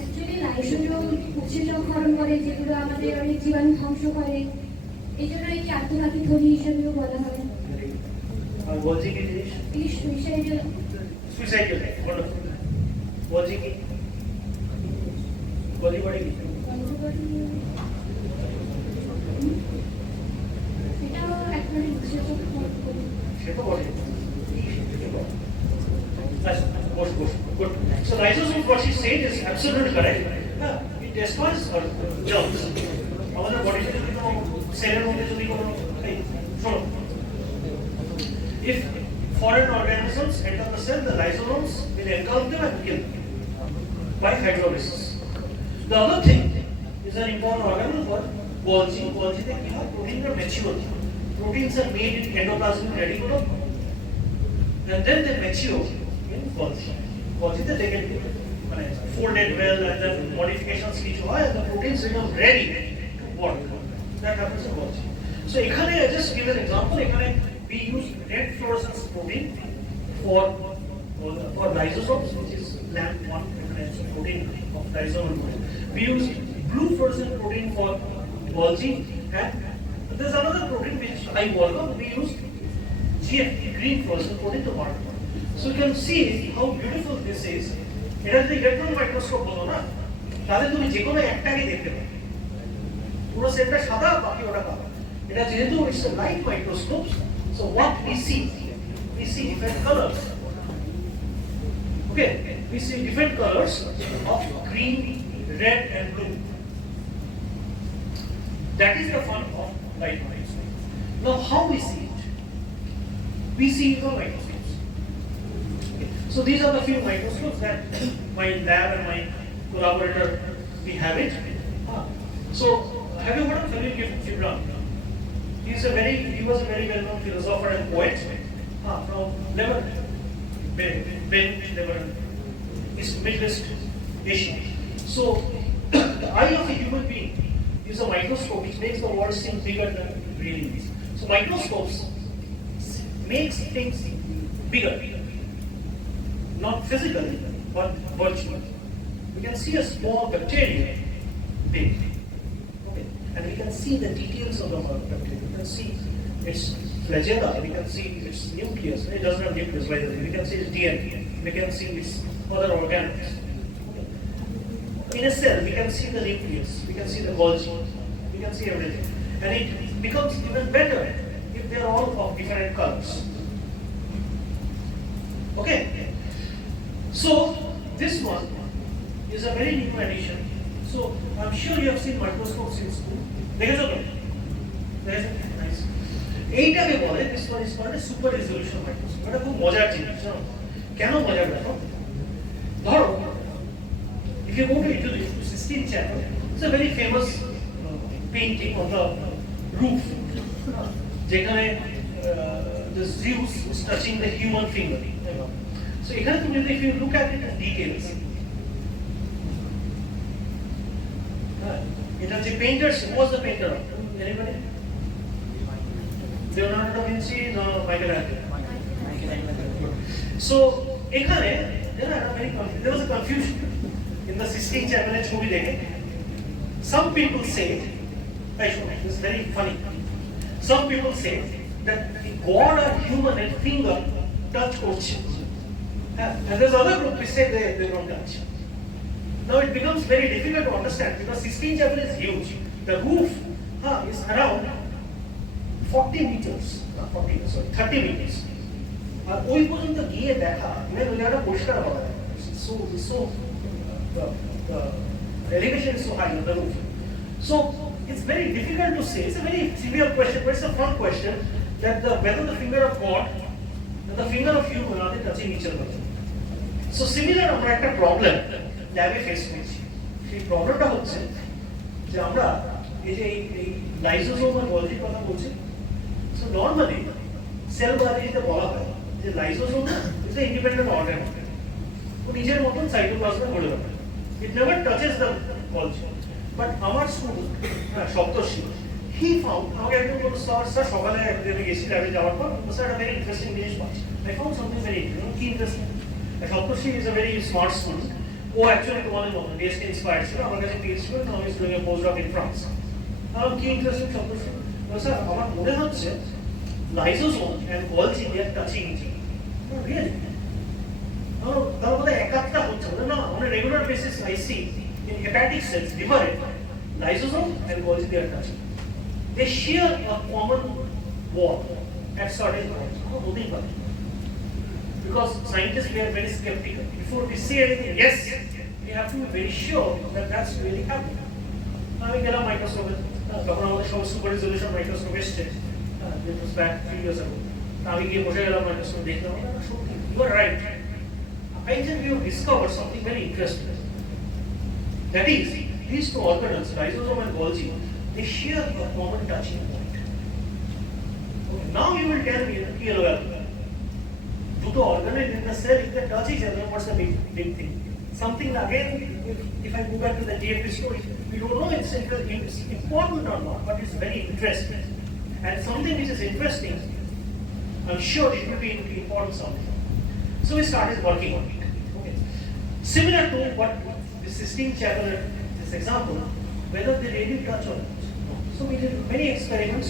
Actually, lysosome উৎসেচকরণ করে, যেগুলো আমাদের অনেক জীবাণু ধ্বংস করে, এই জন্য একে আত্মঘাতী ধ্বনি হিসেবেও বলা হয়। আর বলছি কি জিনিস? এই সুইসাইডাল। Suicidal, wonderful. বলছি কি? বলি বড়ি কি? এটাও একটা উৎসেচক। সে তো বলে। Good. So lysosomes, what she said is absolutely correct. It destroys germs. Our body cell if foreign organisms enter the cell, the lysosomes will engulf them and kill them by hydrolysis. The other thing is an important organelle for Golgi. Golgi, they have protein are mature. Proteins are made in endoplasmic reticulum, and then they mature in Golgi. Golgi, they get folded well, and then modifications which are, and the proteins become ready to work. That happens in Golgi. So, I just give an example. We use red fluorescence protein for lysosomes, which is LAMP1 protein of lysosomal protein. We use blue fluorescent protein for Golgi, and there's another protein which I work on. We use GFP, green fluorescent protein, to work. So you can see how beautiful this is. It has the electron microscope, তাহলে তুমি যে কোনো একটাকে দেখতে পাবে, পুরো সেটটা সাদা, বাকি ওটা কালো। এটা যেহেতু it's a light microscope, so what we see different colors. Okay, we see different colors of green, red, and blue. That is the fun of light microscope. Now, how we see it? We see it on microscopes. Okay. So these are the few microscopes that my lab and my collaborator we have it. So have you heard of Fibron? He was a very well-known philosopher and poet from Lebanon, Lebanon, Middle East Asia. So the eye of a human being is a microscope which makes the world seem bigger than it really is. So microscopes makes things bigger, not physically, but virtually. We can see a small bacteria big, okay, and we can see the details of the bacteria. We can see its flagella, we can see its nucleus. It doesn't have nucleus, by the way. We can see its DNA. We can see its other organs. In a cell, we can see the nucleus. We can see the Golgi. We can see everything, and it becomes even better if they are all of different colors. Okay. So this one is a very new addition. So I'm sure you have seen microscopes in school. Nice. এইটাকে বলে this one is called a super resolution microscope. এটা খুব মজার জিনিস, জানো? কেন মজার দেখো? ধরো, if you go to Italy, to Sistine Chapel, it's a very famous painting on the roof. যেখানে the Zeus is touching the human finger. So if you look at it in details, it has the painters. Who was the painter? Anybody? Leonardo da Vinci, no, Michelangelo. So there was a confusion in the Sistine Chapel movie. Some people say, it's very funny. Some people say that God or human and finger touch করছে. And there's other group which say they don't touch. Now it becomes very difficult to understand because Sistine Chapel is huge. The roof is around 30 meters. আর ওই পর্যন্ত গিয়ে দেখা, মানে ওই জায়গাটা পরিষ্কার পাওয়া যায়। So the elevation is so high on the roof. So it's very difficult to say. It's a very trivial question, but it's a fun question that whether the finger of God and the finger of human are they touching each other. So similar আমরা একটা problem ল্যাবে face করছি। সেই প্রবলেমটা হচ্ছে যে আমরা এই যে এই লাইসোসোম আর গলজির কথা বলছি। সো নরমালি সেল বায়োলজিতে বলা হয় যে lysosome is a independent organ. ও নিজের মতন সাইটোপ্লাজমে ঘুরে বেড়ায়। It never touches the Golgi. But আমার স্টুডেন্ট সপ্তর্ষি হি ফাউন্ড, আমাকে একজন বলল স্যার সকালে একদিন গেছি ল্যাবে যাওয়ার পর স্যার একটা ভেরি ইন্টারেস্টিং জিনিস পাচ্ছি। I found something very interesting. কি interesting? Shaltoshi is a very smart student. Actually, one of the DSK inspired student. I'm going to PhD student. Now he's doing a postdoc in France. Key interesting Shaltoshi. Sir, our model হচ্ছে lysosome and Golgi they are touching each other. Really? তার মধ্যে একাত্তা হচ্ছে না। On a regular basis, I see in hepatic cells, liver, lysosome and Golgi they are touching. They share a common wall at certain points. হতেই পারে। Because scientists we are very skeptical. Before we say anything, yes, we have to be very sure that that's really happening. আমি গেলাম মাইক্রোস্কোপে, তখন আমাদের সব super resolution microscope এসছে, it was back 3 years ago. আমি গিয়ে বসে গেলাম মাইক্রোস্কোপ দেখলাম, সত্যি you are right. I think we have discovered something very interesting. That is, these two organelles, lysosome and Golgi, they share a common touching point. Okay, now you will tell me, PLOL, দুটো organelle in the cell, if they touch each other, what's the big thing? Something again, if I go back to the DFP story, we don't know it's important or not, but it's very interesting. And something which is interesting, I'm sure it will be important something. So we started working on it. Okay. Similar to what the Sistine Chapel, this example, whether they really touch or not. So we did many experiments,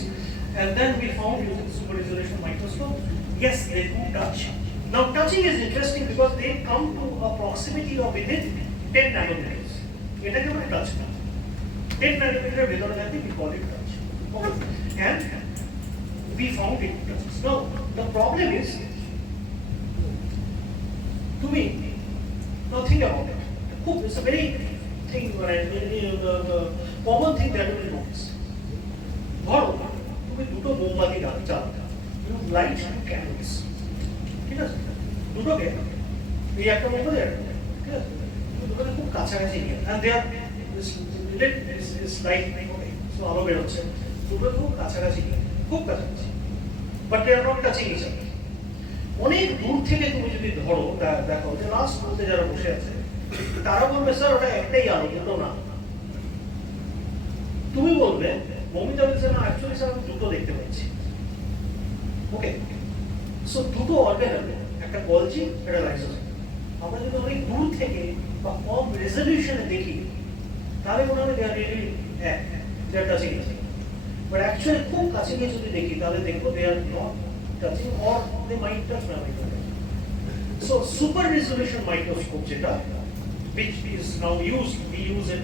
and then we found using the super resolution microscope, yes, they do touch. Now touching is interesting because they come to a proximity of within 10 nanometers. এটাকে আমরা touch করি। 10 nanometer ভেতরে থাকলে we call it touch. Okay. And we found it touches. Now the problem is, to me, now think about it. It's a very thing, the common thing that you will notice. ধরো তুমি দুটো মোমবাতি জ্বালাও, you light two candles. ঠিক আছে, দুটোকে এই একটা মোমবাতি ঠিক আছে, দুটোকে খুব কাছাকাছি নিয়ে, and they are this light, okay, so আলো বের হচ্ছে, দুটো খুব কাছাকাছি নিয়ে খুব কাছাকাছি, but they are not touching each other. অনেক দূর থেকে তুমি যদি ধরো দেখো যে লাস্ট রোতে যারা বসে আছে তারা বলবে স্যার ওটা একটাই আলো, দুটো না। তুমি বলবে মমিতা বলছে না অ্যাকচুয়ালি স্যার আমি দুটো দেখতে পাচ্ছি। ওকে, সো দুটো অর্গান, একটা গলজি একটা লাইসোসোম। আমরা যদি অনেক দূর থেকে বা কম রেজলিউশনে দেখি তাহলে মনে হয় দে আর রিয়েলি এক, they are touching each other. But actually খুব কাছে গিয়ে যদি দেখি তাহলে দেখবো they are not touching or they might touch my microscope. So super resolution microscope jeta which is now used, we use it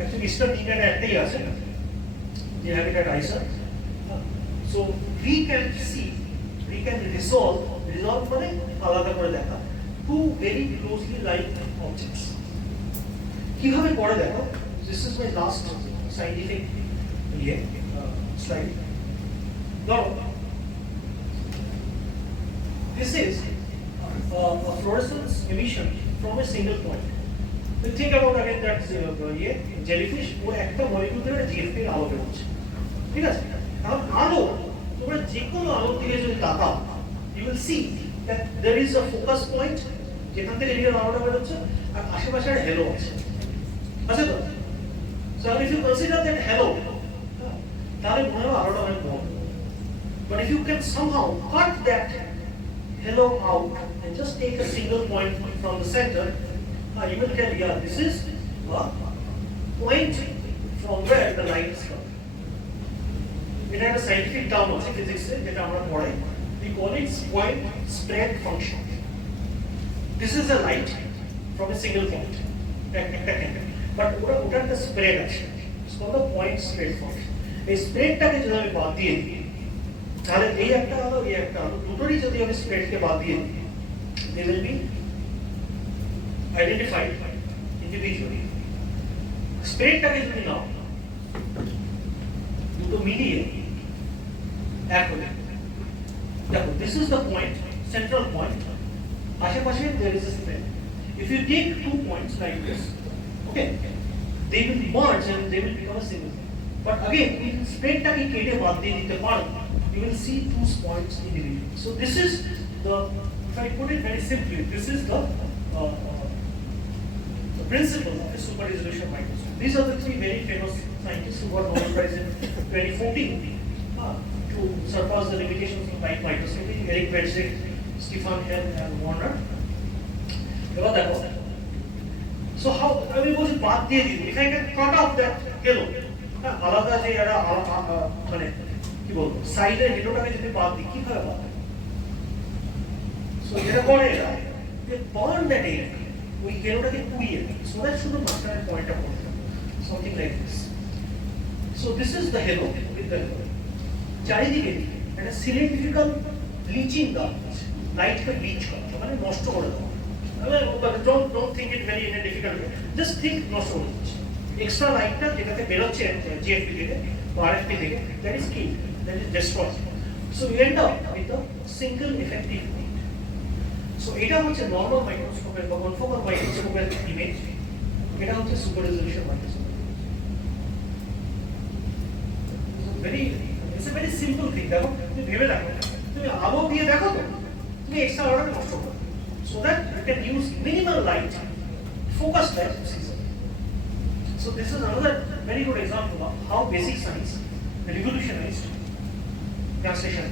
actually Eastern India ektai ache je habitat ISA. So we can see, we can resolve mane alada kore dekha two very closely like objects. কিভাবে করে দেখো, this is my last scientific slide. Now this is a fluorescence emission from a single point. So think about again that jellyfish ও একটা molecule ধরে GFP এর আলো বেরোচ্ছে, ঠিক আছে? কারণ আলো, তোমরা যে কোনো আলোর দিকে যদি তাকাও you will see that there is a focus point যেখান থেকে রিয়েল আলোটা বেরোচ্ছে আর আশেপাশে একটা হ্যালো আছে, আছে তো? So if you consider that halo, তাহলে মনে হয় আলোটা অনেক বড়। But if you can somehow cut that halo out and just take a single point from the center, you will get, yeah, this is a point from where the light is coming. It has a scientific term also, physics that আমরা পড়াই, we call it point spread function. This is a light from a single point, but ওটার একটা spread আছে, it's called the point spread function. এই স্প্রেডটাকে যদি আমি বাদ দিয়ে দিই তাহলে এই একটা আলো এই একটা আলো দুটোরই যদি আমি স্প্রেডকে বাদ দিয়ে দিই they will be identified individually. স্প্রেডটাকে যদি নাও দুটো মিলিয়ে এক হলে দেখো this is the point, central point, আশেপাশে there is a spread. If you take 2 points like this, okay, they will merge and they will become a single. But again, if spreadটাকে কেটে বাদ দিয়ে দিতে পারো, you will see 2 points individually. So this is the, if I put it very simply, this is the principle of a super resolution microscope. These are the 3 very famous scientists who were Nobel Prize in 2014 to surpass the limitations of light microscopy: Eric Bergstein, Stefan Hell, and Warner. এবার দেখো, so how আমি বলছি বাদ দিয়ে দিই, if I can cut off that halo, আলাদা যে একটা মানে কি বলবো সাইডের হেলোটাকে যদি বাদ দিই কিভাবে বাদ দেয়? সো যেটা করে এরা যে বার্ন দ্যাট এরিয়া, ওই হেলোটাকে পুড়িয়ে দেয় সো দ্যাট শুধু মাঝখানের পয়েন্টটা পড়ে যাবে, something like this. So this is the hello with the চারিদিকে একটা সিলিন্ড্রিক্যাল ব্লিচিং দেওয়া আছে, লাইটকে ব্লিচ করা মানে নষ্ট করে দেওয়া। Don't think it very in a difficult way. Just think নষ্ট করে দিচ্ছে। এক্সট্রা লাইটটা যেটাতে বেরোচ্ছে জিএফপি থেকে বা আরএফপি থেকে, that is killed, that is destroyed. So you end up with a single effective light. So এটা হচ্ছে নরমাল মাইক্রোস্কোপের বা কনফোকাল মাইক্রোস্কোপের ইমেজ, এটা হচ্ছে super resolution microscope. Very it's a very simple thing. দেখো তুমি ভেবে দেখো, তুমি আলো দিয়ে দেখো তো তুমি এক্সট্রা আলোটা নষ্ট করো so that you can use minimal light, focus light to see something. So this is another very good example of how basic science revolutionized translation.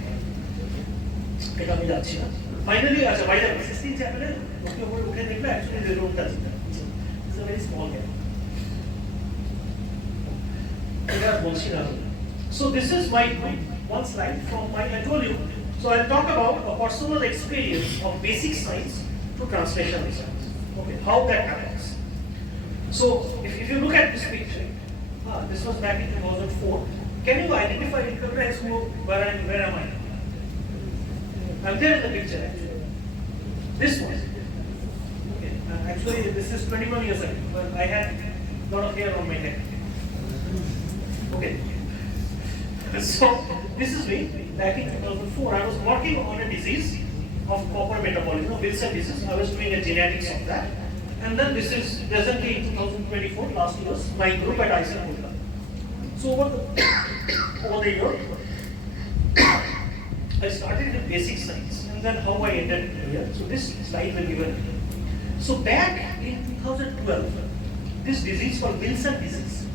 এটা আমি যাচ্ছি না। Finally, as a wider 16th chapter, ওকে উপরে উঠে দেখলে actually the room touch. It's a very small gap. এটা বলছি না। So this is my one slide from my, I told you. So I'll talk about a personal experience of basic science to translation research. Okay, how that happens. So if you look at this picture, this was back in 2004. Can you identify, recognize where am I? I'm there in the picture actually. This one. Okay, actually this is 21 years ago, but I had a lot of hair on my head. Okay. So this is me back in 2004. I was working on a disease of copper metabolism, Wilson disease. I was doing a genetics of that. And then this is presently in 2024, last year, my group at Gupta. So over the year, I started with basic science and then how I ended here. So this slide will given. So back in 2012, this disease called Wilson disease.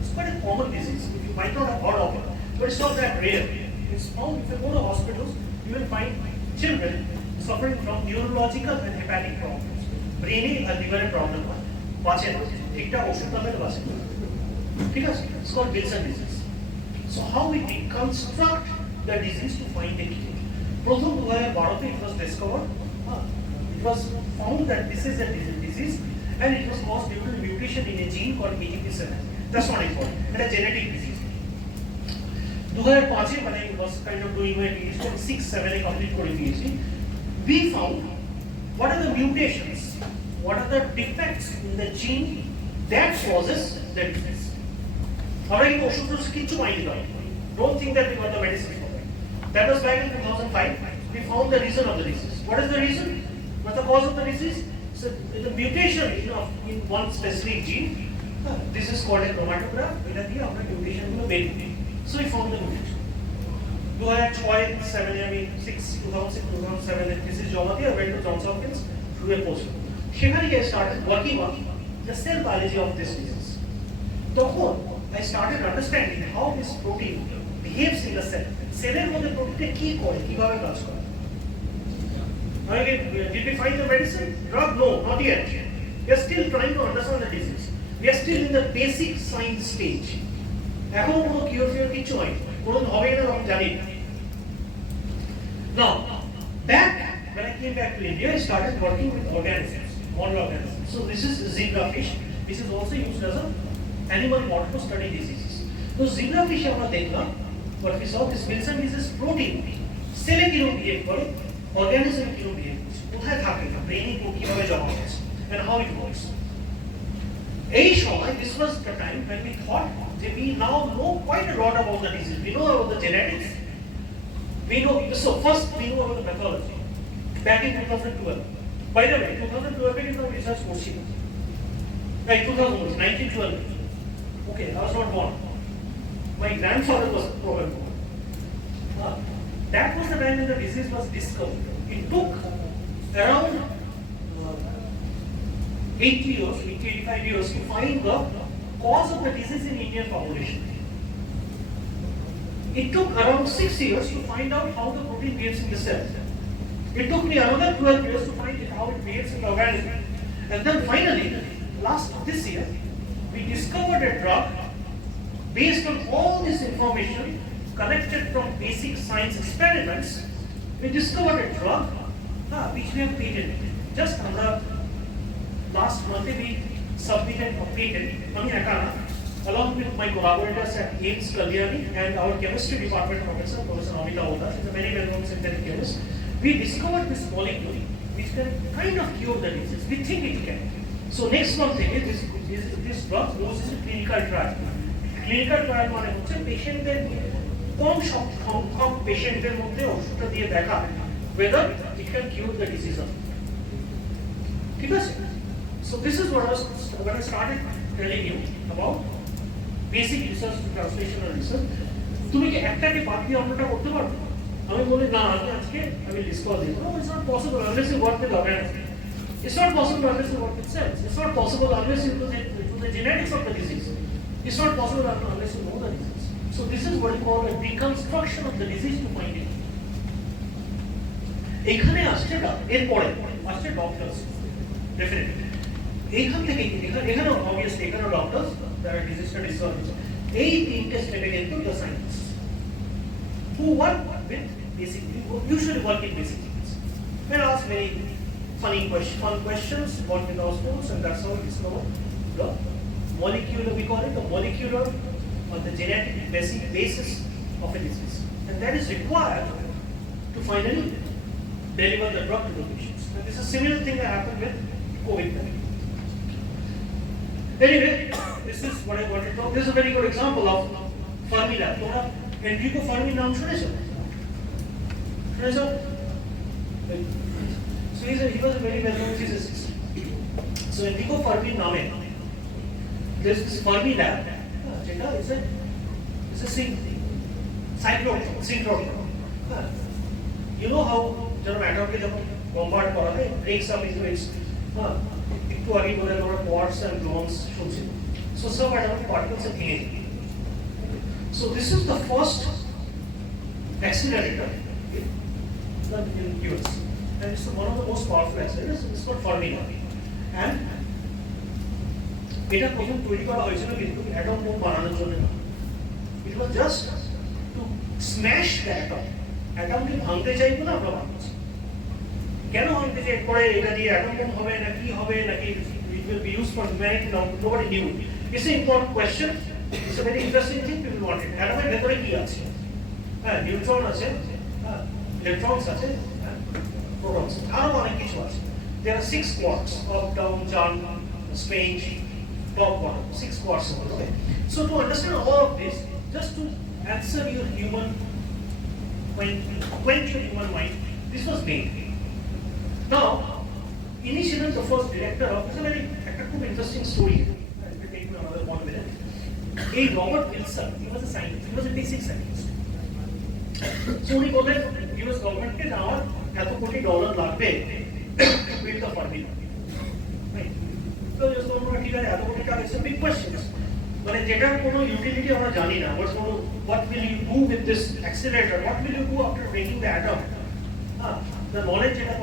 It's quite a common disease. You might not have heard of it, but it's not that rare. It's found if you go to hospitals, you will find children suffering from neurological and hepatic problems. Brainy and liver problem. বাঁচে না ঠিকঠাক ওষুধ না পেলে বাঁচে না ঠিক আছে it's called Wilson disease. So how we reconstruct the disease to find a cure? প্রথম 2012 তে it was discovered. It was found that this is a disease and it was caused due to mutation in a gene called ATP7. That's not important. It's a genetic disease. 2005 when I was kind of doing my PhD, 6-7 I complete for PhD, we found what are the mutations, what are the defects in the gene that causes the disease. Already, don't think that we got the medicine for that. That was back in 2005. We found the reason of the disease. What is the reason? What's the cause of the disease? So the mutation in one specific gene. This is called a chromatograph. Mutation so we found the mutation. 2006, 2007, this is Jomati. I went to Johns Hopkins to do a postdoc. I started working on the cell biology of this disease. Therefore, I started understanding how this protein behaves in the cell. Cell mode protein কি করে কিভাবে কাজ করে did we find the medicine drug no not yet we are still trying to understand the disease we are still in the basic science stage এখনো কোনো কিউর pure কিছু হয় কোনো হবে না আমি জানি now back when I came back to India I started working with organisms model organisms so this is zebrafish this is also used as a animal model to study diseases. So zebrafish আমরা দেখলাম what we saw this Wilson disease protein সেলে কিরকম behave করে organism কিরকম behave করছে কোথায় থাকে না ব্রেইনে কিভাবে জমা হচ্ছে and how it works. এই সময় this was the time when we thought that we now know quite a lot about the disease. We know about the genetics. We know so first we know about the pathology. Back in 2012. By the way, 2012 is now research করছি. Right 1912. Okay, I was not born. My grandfather was probably born. That was the time when the disease was discovered. It took around 80 years, 85 years to find the cause of the disease in Indian population. It took around 6 years to find out how the protein behaves in the cell. It took me another 12 years to find how it behaves in the organism. And then finally, this year, we discovered a drug based on all this information collected from basic science experiments. We discovered a drug which we have patented. Just last month we submitted a patent along with my collaborators at AIMS Kalyani and our chemistry department professor, Professor Amita Oda, is a very well-known synthetic chemist. We discovered this molecule which can kind of cure the disease. We think it can. So next one thing is this drug goes into clinical trial. Clinical trial মানে হচ্ছে পেশেন্টদের কম সংখ্যক পেশেন্টদের মধ্যে ওষুধটা দিয়ে দেখা whether it can cure the disease or not. ঠিক আছে? So this is what when I started telling you about basic research to translational research. তুমি কি একটাকে বাদ দিয়ে অন্যটা করতে পারবে? আমি বলি না আমি আজকে আমি ডিসকাস দিব। No, it's not possible unless you work with organisms. It's not possible unless you work with cells. It's not possible unless you do the genetics of the disease. It's not possible unless you know the disease. So this is what we call a reconstruction of the disease to find it. এখানে আসছে এরপরে আসছে doctors definitely এইখান থেকে এখানে obviously এখানে doctors যারা ডিজিজটা disorder হচ্ছে এই তিনটে স্টেপে কিন্তু the scientist who work with basically usually work in basic things. We ask very fun questions, work with our students, and that's how we discover the molecular, we call it the molecular or the genetic basic basis of a disease. And that is required to finally deliver the drug to the patients. And this is a similar thing that happened with COVID. Anyway, this is what I wanted to talk. This is a very good example of Fermi lab. Enrico Fermi নাম শুনেছো? শুনেছো? So he was a very well-known physicist. So Enrico Fermi নামে there's this Fermi lab. যেটা is a synchrotron. You know how যেরকম অ্যাটমকে যখন কম্পার্ট করা হয় ব্রেকস up into it's একটু আগে বলে আমরা কোয়ার্টস এন্ড গ্লুয়ন্স শুনছি সো সব অ্যাটমিক পার্টিকেলস এর ভেঙে যায় so this is the first accelerator in the universe and it's one of the most powerful accelerators it's called Fermi and এটা প্রথম তৈরি করা হয়েছিল কিন্তু অ্যাটম বোম বানানোর জন্য না it was just to smash the atom অ্যাটমকে ভাঙতে চাই বলে আমরা বানাচ্ছি কেন ভাঙতে চাই পরে এটা দিয়ে অ্যাটম বোম হবে না কি হবে নাকি it will be used for humanity now nobody knew it's an important question it's a very interesting thing people want it অ্যাটমের ভেতরে কি আছে হ্যাঁ নিউট্রন আছে হ্যাঁ ইলেকট্রনস আছে protons আরো অনেক কিছু আছে there are 6 quarks up down down strange top bottom 6 quarks okay so to understand all of this just to answer your human quench your human mind this was made now initially the first director of this is a very interesting story it will take me another 1 minute a Robert Wilson he was a scientist he was a basic scientist so he told that US government ke আমার এত কোটি dollar লাগবে to build the Fermi right so US government ঠিক আছে এত কোটি টাকা is a big question মানে যেটার কোনো ইউটিলিটি আমরা জানি না what will you do with this accelerator what will you do after breaking the atom the knowledge যেটা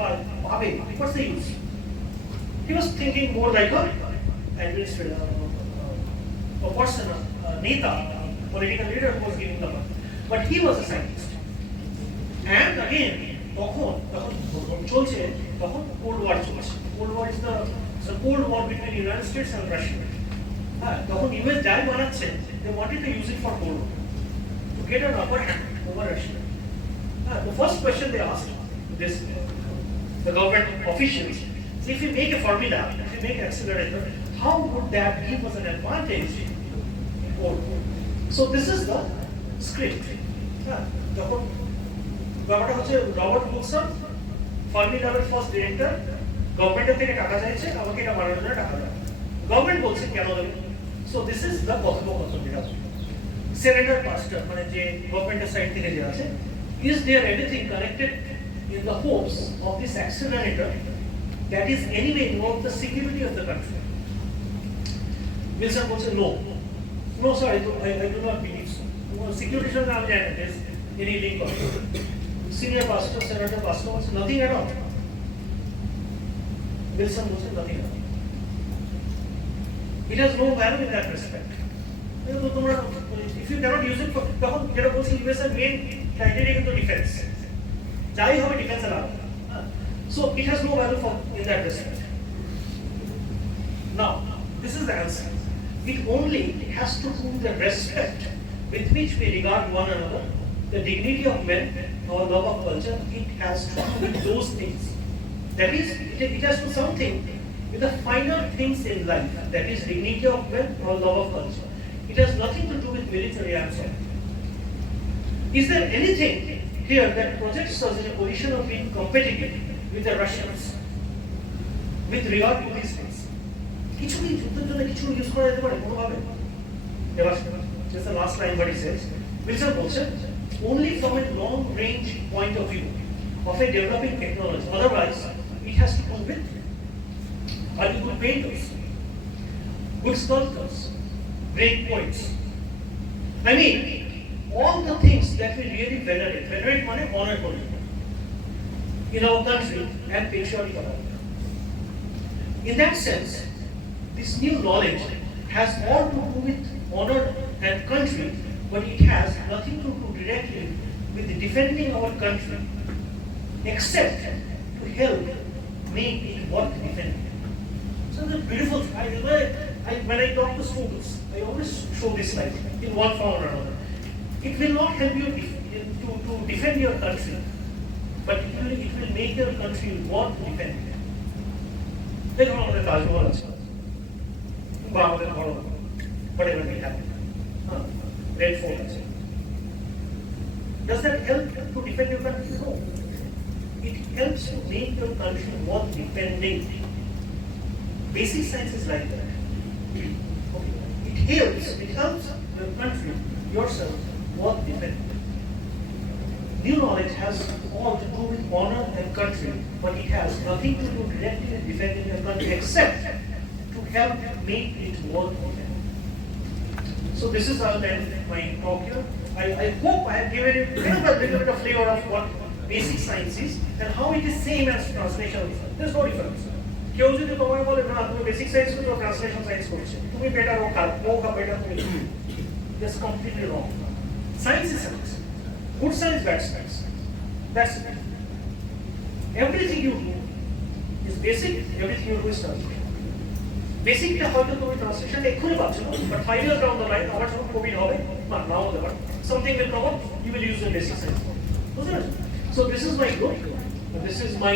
পাবে what's the use he was thinking more like a administrator a person a neta political leader who was giving the money but he was a scientist and again তখন চলছে তখন cold war চলছে cold war is the cold war between the United States and Russia তখন US যাই বানাচ্ছে they wanted to use it for cold war to get an upper hand over Russia the first question they asked this the government officials is if you make a formula if you make an accelerator how would that give us an advantage in cold war so this is the script তখন ব্যাপারটা হচ্ছে Robert Wilson Fermi ল্যাবের first director গভর্নমেন্টের থেকে টাকা চাইছে আমাকে এটা বানানোর জন্য টাকা দাও গভর্নমেন্ট বলছে কেন দেবে সো দিস ইজ দ্য কথোপকথন যেটা সেনেটর পাস্টার মানে যে গভর্নমেন্টের সাইড থেকে যে আছে is there anything connected in the hopes of this accelerator that is anyway involve the security of the country Wilson বলছে no no sir I do not believe so সিকিউরিটির সঙ্গে আমি জানি না any link of senior pastor senator pastor was nothing at all Wilson was nothing at all it has no value in that respect if you cannot use it for তখন যেটা বলছি US এর main criteria কিন্তু defense যাই হবে defense এর আলাদা so it has no value for in that respect now this is the answer it only has to do the respect with which we regard one another the dignity of men, our love of culture, it has to do with those things. That is, it has to do something with the finer things in life. That is, dignity of men, our love of culture. It has nothing to do with military answer. Is there anything here that projects us in a position of being competitive with the Russians with regard to these things? কিছু কি যুদ্ধের জন্য কিছু use করা যেতে পারে কোনোভাবে? এবার just the last line what he says. Wilson বলছে only from a long-range point of view of a developing technology. Otherwise, it has to come with are you good painters, good sculptors, great poets. I mean, all the things that we really venerate মানে honor করি in our country and patriotic about it. In that sense, this new knowledge has all to do with honor and country, but it has nothing to do directly with defending our country, except to help make it worth defending. So the beautiful thing, when I talk to students, I always show this slide in one form or another. It will not help you to defend your country, but it will make your country worth defending. Let's go on the Taj Mahal. Whatever may happen. Red Fort. Does that help to defend your country? No. It helps to make your country worth defending. Basic science is like that. It helps your country, yourself, worth defending. new knowledge has all to do with honor and country, but it has nothing to do directly with defending the country except to help make it work for them. So this is how my talk here. I hope I have given you a little bit of flavor of what basic science is and how it is same as translation. There's no difference. কেউ যদি তোমায় বলে না তুমি basic science করছো translation science করছো তুমি better ও খারাপ ও খারাপ বেটার তুমি that's completely wrong. Science is science. Good science, bad science. That's it. Everything you do is basic, everything you do is translation. Basicটা হয়তো তুমি ট্রান্সলেশনটা এক্ষুনি পাচ্ছ না, but 5 years down the line আবার যখন কোভিড হবে বা নাও হতে পারে something will come up, you will use the basic science. বুঝলেন? So this is my book. This is my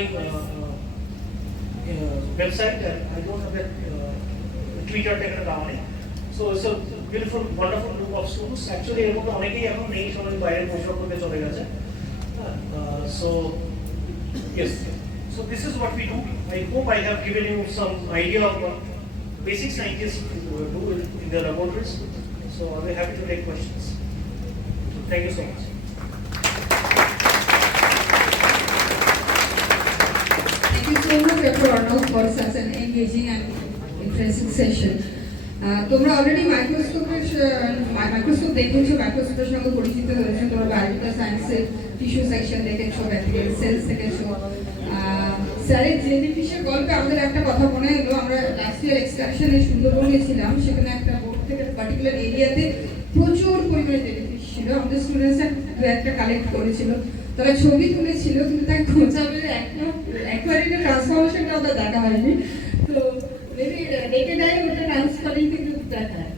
website. I don't have that Twitter technical down. So it's a beautiful, wonderful group of students. Actually, এর মধ্যে অনেকেই এখন নেই, সবাই বাইরে post করতে চলে গেছে। So yes. So this is what we do. I hope I have given you some idea of what basic scientists do in their laboratories. So I'll be happy to take questions. Thank you so much. Thank you so much, Dr. Arnab, for such an engaging and interesting session. তোমরা already microscope দেখেছো, মাইক্রোস্কোপের সঙ্গে পরিচিত হয়েছো, তোমরা biological সায়েন্সের tissue section দেখেছো, bacterial sales দেখেছো। স্যারের জেলিফিশের গল্পে আমাদের একটা কথা মনে হলো, আমরা লাস্ট ইয়ার এক্সকারশনে সুন্দরবনে ছিলাম, সেখানে একটা বোট থেকে পার্টিকুলার এরিয়াতে প্রচুর পরিমাণে জেলিফিশ ছিল। আমাদের স্টুডেন্টসরা দু একটা কালেক্ট করেছিল, তারা ছবি তুলেছিল, কিন্তু তাই খোঁজা বেড়ে অ্যাকোয়ারিয়ামের ট্রান্সফরমেশনটা ওটা দেখা হয়নি। তো রেখে দেয় ওটা ট্রান্সপারেন্ট কিন্তু দেখায়।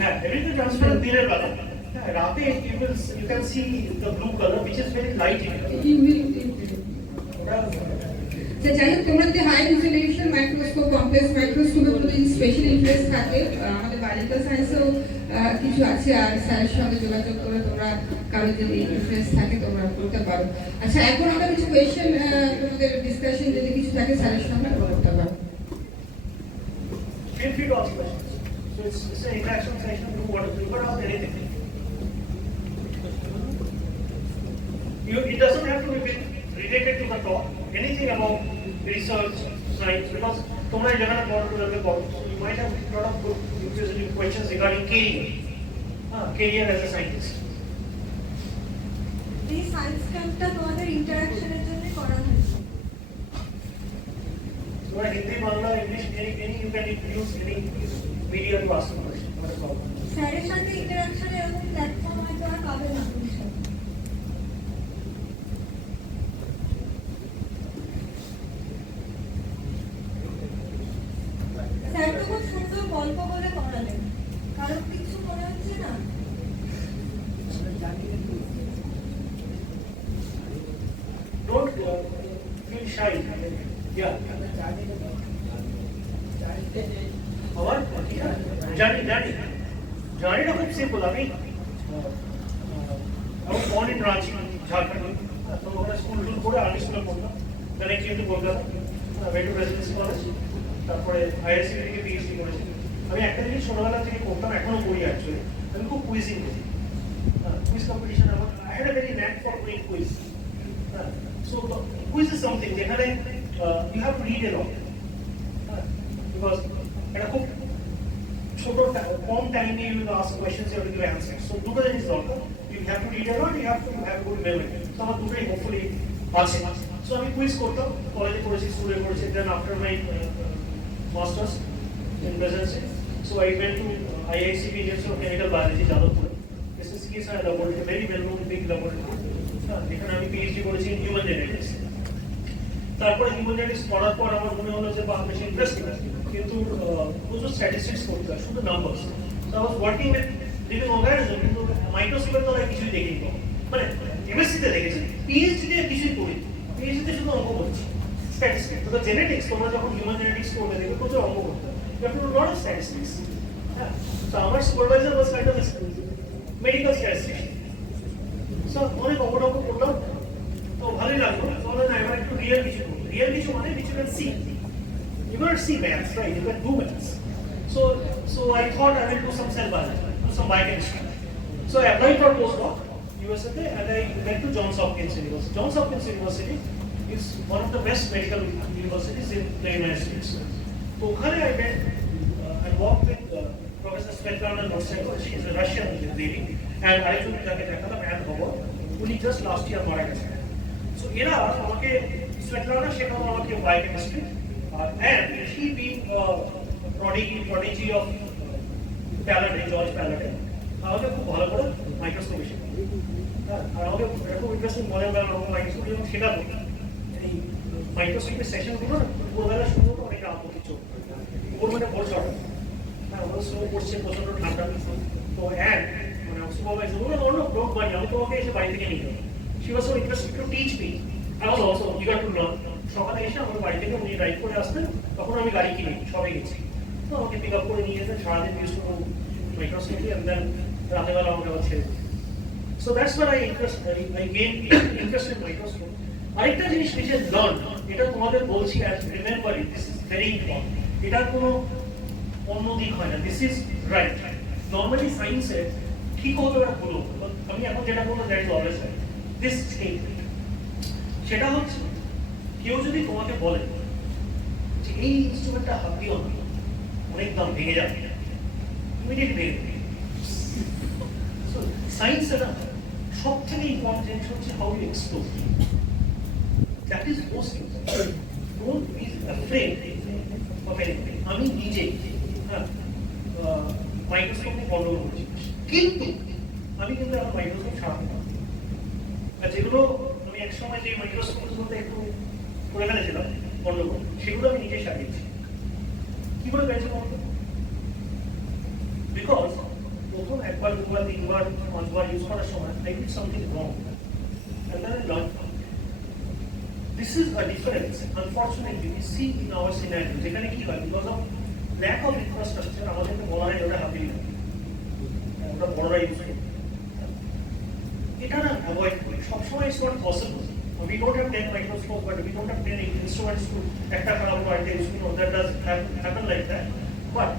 হ্যাঁ, এটা ট্রান্সপারেন্ট দিনের বেলা। হ্যাঁ, রাতে you can see the blue color which is very light in color. যাই হোক, তোমরা যদি হাই রেজলিউশন মাইক্রোস্কোপ, কমপ্লেক্স মাইক্রোস্কোপের প্রতি স্পেশাল ইন্টারেস্ট থাকে, আমাদের বায়োলজিক্যাল সায়েন্সেও কিছু আছে, আর স্যারের সঙ্গে যোগাযোগ করে তোমরা কারো যদি ইন্টারেস্ট থাকে তোমরা করতে পারো। আচ্ছা, এখন আমরা কিছু কোয়েশ্চেন, তোমাদের ডিসকাশন যদি কিছু থাকে স্যারের সঙ্গে করতে পারো। Feel free to ask questions. So it's an interaction session. Do whatever you can ask anything. It doesn't have to be related to the talk. Anything about research, science, because tomorrow you're going to go to the talk. So you might have a lot of good questions regarding career as a scientist. এই science ক্যাম্পটা তোমাদের ইন্টারঅ্যাকশনের জন্য করা হয়েছে। তোমরা Hindi, Bangla, English, any you can use any media to ask a question. Not a problem. স্যারের সাথে ইন্টারঅ্যাকশনে এরকম প্ল্যাটফর্ম হয়তো আর পাবে না তুমি। স্যার তো খুব সুন্দর গল্প বলে পড়ালেন, কারণ কিছু মনে হচ্ছে না? Don't feel shy. Yeah. আমার জার্নিটা খুব সিম্পল। আমি born in রাঁচি, ঝাড়খণ্ড। তো ওখানে স্কুল করে আর্মি স্কুলে পড়লাম, তাহলে কিন্তু কলকাতা ওয়েট রেসিডেন্সি কলেজ, তারপরে আইআইসি থেকে পিএইচডি করেছি। আমি একটা জিনিস ছোটবেলা থেকে করতাম, এখনো করি অ্যাকচুয়ালি, আমি খুব কুইজিং করি। কুইজ কম্পিটিশন আমার, I had a very knack for doing quiz. So quiz is something যেখানে you have to read a lot, because এটা খুব ছোট কম টাইমে you will ask questions, you have to give answers. So দুটো জিনিস দরকার, you have to read a lot, you have to have good memory. So আমার দুটোই hopefully আছে। So আমি কুইজ করতাম, কলেজে করেছি, স্কুলে করেছি। Then after my masters in presidency, so I went to IICB, Institute of Chemical Biology, Jadavpur. This is a laboratory, very well known big laboratory. যেখানে আমি পিএইচডি করেছি ইন হিউম্যান জেনেটিক্স। তারপরে হিউম্যান জেনেটিক্স পড়ার পর আমার মনে হলো যে বেশি ইন্টারেস্টিং, কিন্তু প্রচুর স্ট্যাটিস্টিক্স করতে হয়, শুধু numbers. So I was working with living organism, কিন্তু মাইক্রোস্কোপের তলায় কিছুই দেখিনি। মানে এমএসসিতে দেখেছি, পিএইচডিতে কিছুই করি, পিএইচডিতে শুধু অঙ্ক করছি, স্ট্যাটিস্টিক্স। তো জেনেটিক্স, তোমরা যখন হিউম্যান জেনেটিক্স করবে দেখবে প্রচুর অঙ্ক করতে হয়, you have to do lot of statistics. হ্যাঁ, তো আমার supervisor was kind of medical statistics. অনেক অঙ্ক করলাম, তো ভালোই লাগলো। তাহলে না, এবার একটু রিয়েল কিছু করবো। রিয়েল কিছু মানে which you can see. You can't see maths, right? You can do maths. So I thought I will do some cell biology, do some biochemistry. So I applied for postdoc. USA and I went to Johns Hopkins University. Johns Hopkins University is one of the best medical universities in the United States. So I went and worked with Professor Svetlana Norsenko. She is a Russian lady, and I took only just last year mara geche. So এরা আমাকে Svetlana শেখানো আমাকে biochemistry, and she being a prodigy of Paladin, George Paladin, আমাকে খুব ভালো করে microscopy শেখানো। আর আমাকে এরকম ইন্টারেস্টিং মনে হয় মাইক্রোস্কোপি যখন শেখাবো, এই মাইক্রোস্কোপের সেশনগুলো না ভোরবেলা শুরু হতো অনেক আপত্তি চোখ ওর মানে ভোর ছটা, হ্যাঁ ওরা স্নো পড়ছে প্রচন্ড ঠান্ডা। তো অ্যান্ড মানে সুপারভাইজার বললো অন্য ডোন্ট মানি, আমি তোমাকে এসে বাড়ি থেকে নিয়ে যাবো। She was so interested to teach me, I was also eager to learn. সকালে এসে আমার বাড়ি থেকে উনি ড্রাইভ করে আসতেন, তখন আমি গাড়ি কিনি সবে গেছি, তো আমাকে পিক আপ করে নিয়ে যেতেন, সারাদিন ইউজ করবো মাইক্রোস্কোপি, and then রাতেবেলা আমাকে আবার ছেড়ে। So that's what I gained interest in microscope. আরেকটা জিনিস which I learned, এটা তোমাদের বলছি as remember it, this is very important. এটার কোনো অন্য দিক হয় না, this is right. Normally science এ ঠিক হলো না ভুল হলো, আমি এখন যেটা বলবো that is always right. This statement সেটা হচ্ছে কেউ যদি তোমাকে বলে যে এই ইনস্ট্রুমেন্টটা হাত দিও না, অনেক দাম ভেঙে যাবে, ইমিডিয়েট ভেঙে যাবে। So science এর সব থেকে ইম্পর্টেন্ট জিনিস হচ্ছে how you explore. That is most important. Don't be afraid of anything. আমি নিজে মাইক্রোস্কোপ গন্ডগোল করেছি, কিন্তু আমি কিন্তু এখন মাইক্রোস্কোপ ছাড়াতে পারি। আর যেগুলো আমি একসময় যে মাইক্রোস্কোপের মধ্যে একটু করে ফেলেছিলাম গন্ডগোল, সেগুলো আমি নিজে সারিয়েছি। কি করে পেয়েছি বলতো? বিকজ প্রথম একবার দুবার তিনবার পাঁচবার ইউজ করার সময় I did something wrong and then I learned. This is a difference unfortunately we see in our scenario, যেখানে কি হয় because of lack of infrastructure আমাদেরকে বলা হয় ওটা হাবিল না, ওটা বড়রা ইউজ করে। এটা না অ্যাভয়েড করি সবসময়, it's not possible. We don't have 10 microscopes, but we don't have 10 instruments to একটা খারাপ or use, that does happen like that. But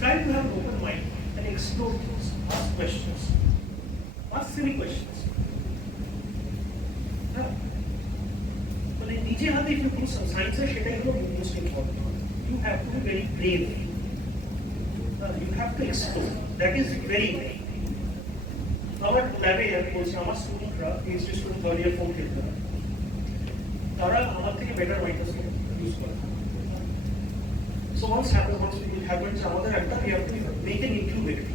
try to have an open mind and explore things, ask questions, ask silly questions. But in নিজে হাতে if you do some science, সেটাই হলো most important. You have to be very brave. You have to explore. That is very important. আমার ল্যাবে আমি বলছি আমার স্টুডেন্টরা PhD student third year fourth year তারা আমার থেকে বেটার মাইক্রোস্কোপ ইউজ করে। So once it happens আমাদের একটা we have to make an incubator.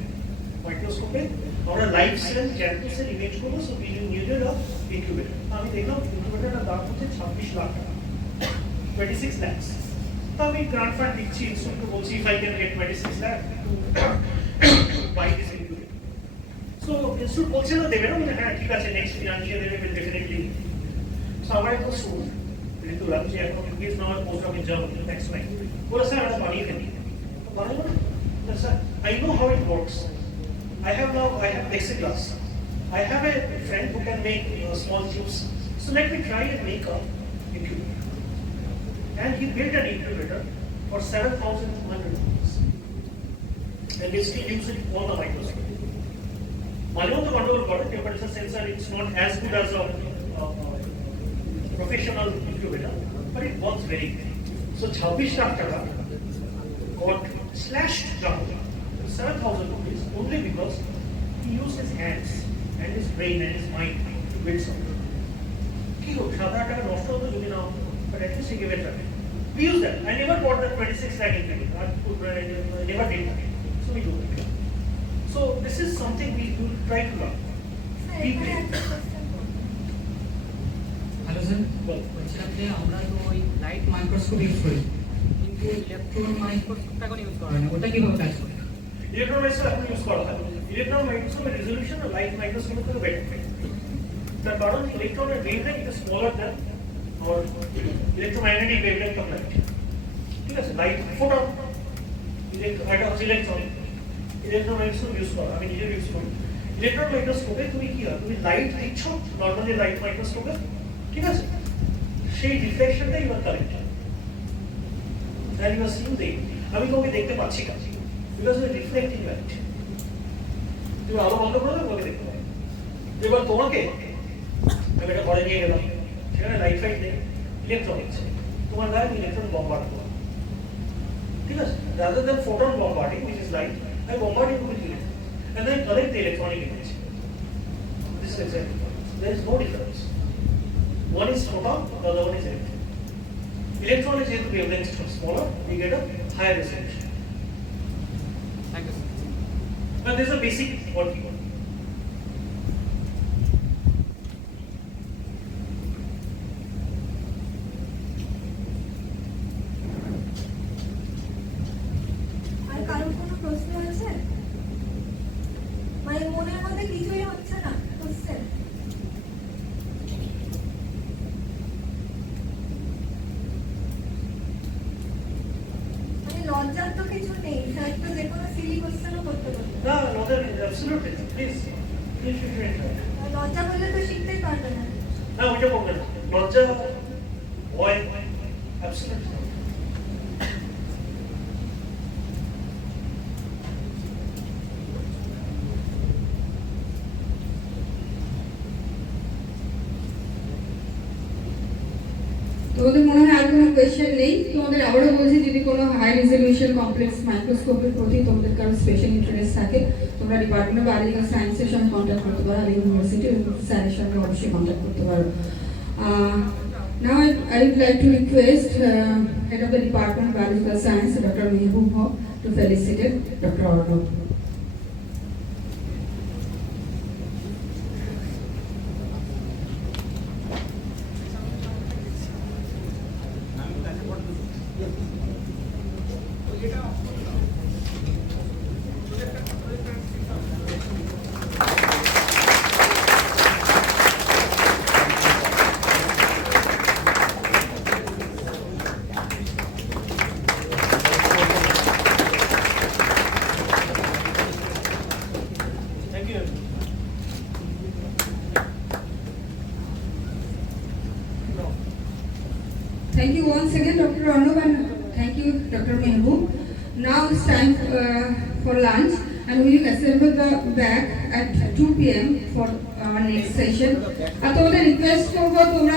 মাইক্রোস্কোপে আমরা live cell cancer cell image করবো, so we needed a incubator. আমি দেখলাম ইনকিউবেটরটার দাম হচ্ছে 26 লাখ টাকা, 26 lakhs. তো আমি গ্রান্ট ফান্ড দিচ্ছি, ইনস্টিটিউটকে বলছি if I can get 26 lakh to buy this incubator. So institute বলছে না দেবে না, মানে হ্যাঁ ঠিক আছে নেক্সট ফিনান্সিয়াল ইয়ারে উইল ডেফিনেটলি। So আমার একটা স্টুডেন্ট কিন্তু আমি এখন ইংলিশ নামের post of in Germany next my বলে স্যার এটা বানিয়ে ফেলি। বানাবো না sir, I know how it works. I have plexiglass. I have a friend who can make small tubes. So let me try and make a incubator. And he built an incubator for 7,200 rupees. And we still use it on the microscope. Manual control got a temperature sensor. It's not as good as a professional incubator, but it works very well. So 26 lakh taka got slashed down to 7,000 rupees only because he used his hands and his brain and his mind to build something. Ki ho 7,000 taka নষ্ট হতো যদি না হতো, but at least he gave it a try. We use that. I never bought that 26 lakh incubator. I never did that. So we do it. So this is something we will try to learn. Be brave. Hello sir, বলছিলাম যে আমরা তো ওই light microscope use করি, কিন্তু electron মাইক্রোস্কোপটা এখন use করা হয় না, ওটা কিভাবে কাজ করে? ইলেকট্রন মাইক্রোস্কোপ এখন ইউজ করা হয়। ইলেকট্রন মাইক্রোস্কোপের রেজলিউশন আর লাইট মাইক্রোস্কোপের থেকে বেটার। তার কারণ ইলেকট্রনের wavelength is smaller than our electromagnetic wavelength of light. ঠিক আছে, light photon electron microscope use করা, আমি নিজে ইউজ করি। ইলেকট্রন মাইক্রোস্কোপে তুমি কি হয়, তুমি লাইট দিচ্ছ নর্মালি লাইট মাইক্রোস্কোপে, ঠিক আছে, সেই রিফ্লেকশনটা your correct you are seeing the, আমি তোমাকে দেখতে পাচ্ছি না বিকজ রিফ্লেক্টিং লাইট। তুমি আলো বন্ধ করে তোমাকে দেখতে পাবে, এবার তোমাকে আমি এটা ঘরে নিয়ে গেলাম, সেখানে লাইট ফাইট নেই, ইলেকট্রন হচ্ছে, তোমার গায়ে ইলেকট্রন বম্বার্ড করো, ঠিক আছে? Rather than photon bombarding which is light, I bombard it with electrons and then collect the electronic image. This is exactly what it is. There is no difference. One is photon, the other one is electron. Electron is যেহেতু wavelength is smaller, we get a higher resolution. Thank you sir. But this is a basic working one. আর কারোর কোনো প্রশ্ন আছে? মানে মনের মধ্যে কিছুই হচ্ছে না কোশ্চেন? মানে লজ্জার তো কিছু নেই, স্যার তো যে কোনো সিলি কোশ্চেনও করতে পারবে। No, no, there is absolutely. Please, please should be enjoyed. লজ্জা করলে তো শিখতেই পারবে না। না, ওইটা বলবেন না। লজ্জা, ভয়, absolutely. তোমাদের মনে হয় আর কোনো কোয়েশ্চেন নেই? তোমাদের আবারও বলছি, যদি কোনো হাই রেজলিউশন কমপ্লেক্স মাইক্রোস্কোপের প্রতি তোমাদের কারো স্পেশাল ইন্টারেস্ট থাকে, তোমরা ডিপার্টমেন্ট অফ বায়োলজিক্যাল সায়েন্সের সঙ্গে কন্ট্যাক্ট করতে পারো, আলিগড় ইউনিভার্সিটি স্যারের সঙ্গে অবশ্যই কন্ট্যাক্ট করতে পারো। Now I would like to request Head of the Department of Biological Science, Dr. Mehboob Haq, to felicitate Dr. Arnab. Thank you. Thank you once again, Dr. Arnab, and thank you, Dr. Mehboob. Now it's time for lunch, and we will assemble the back at 2 p.m. for our next session. আর তোমাদের request করবো তোমরা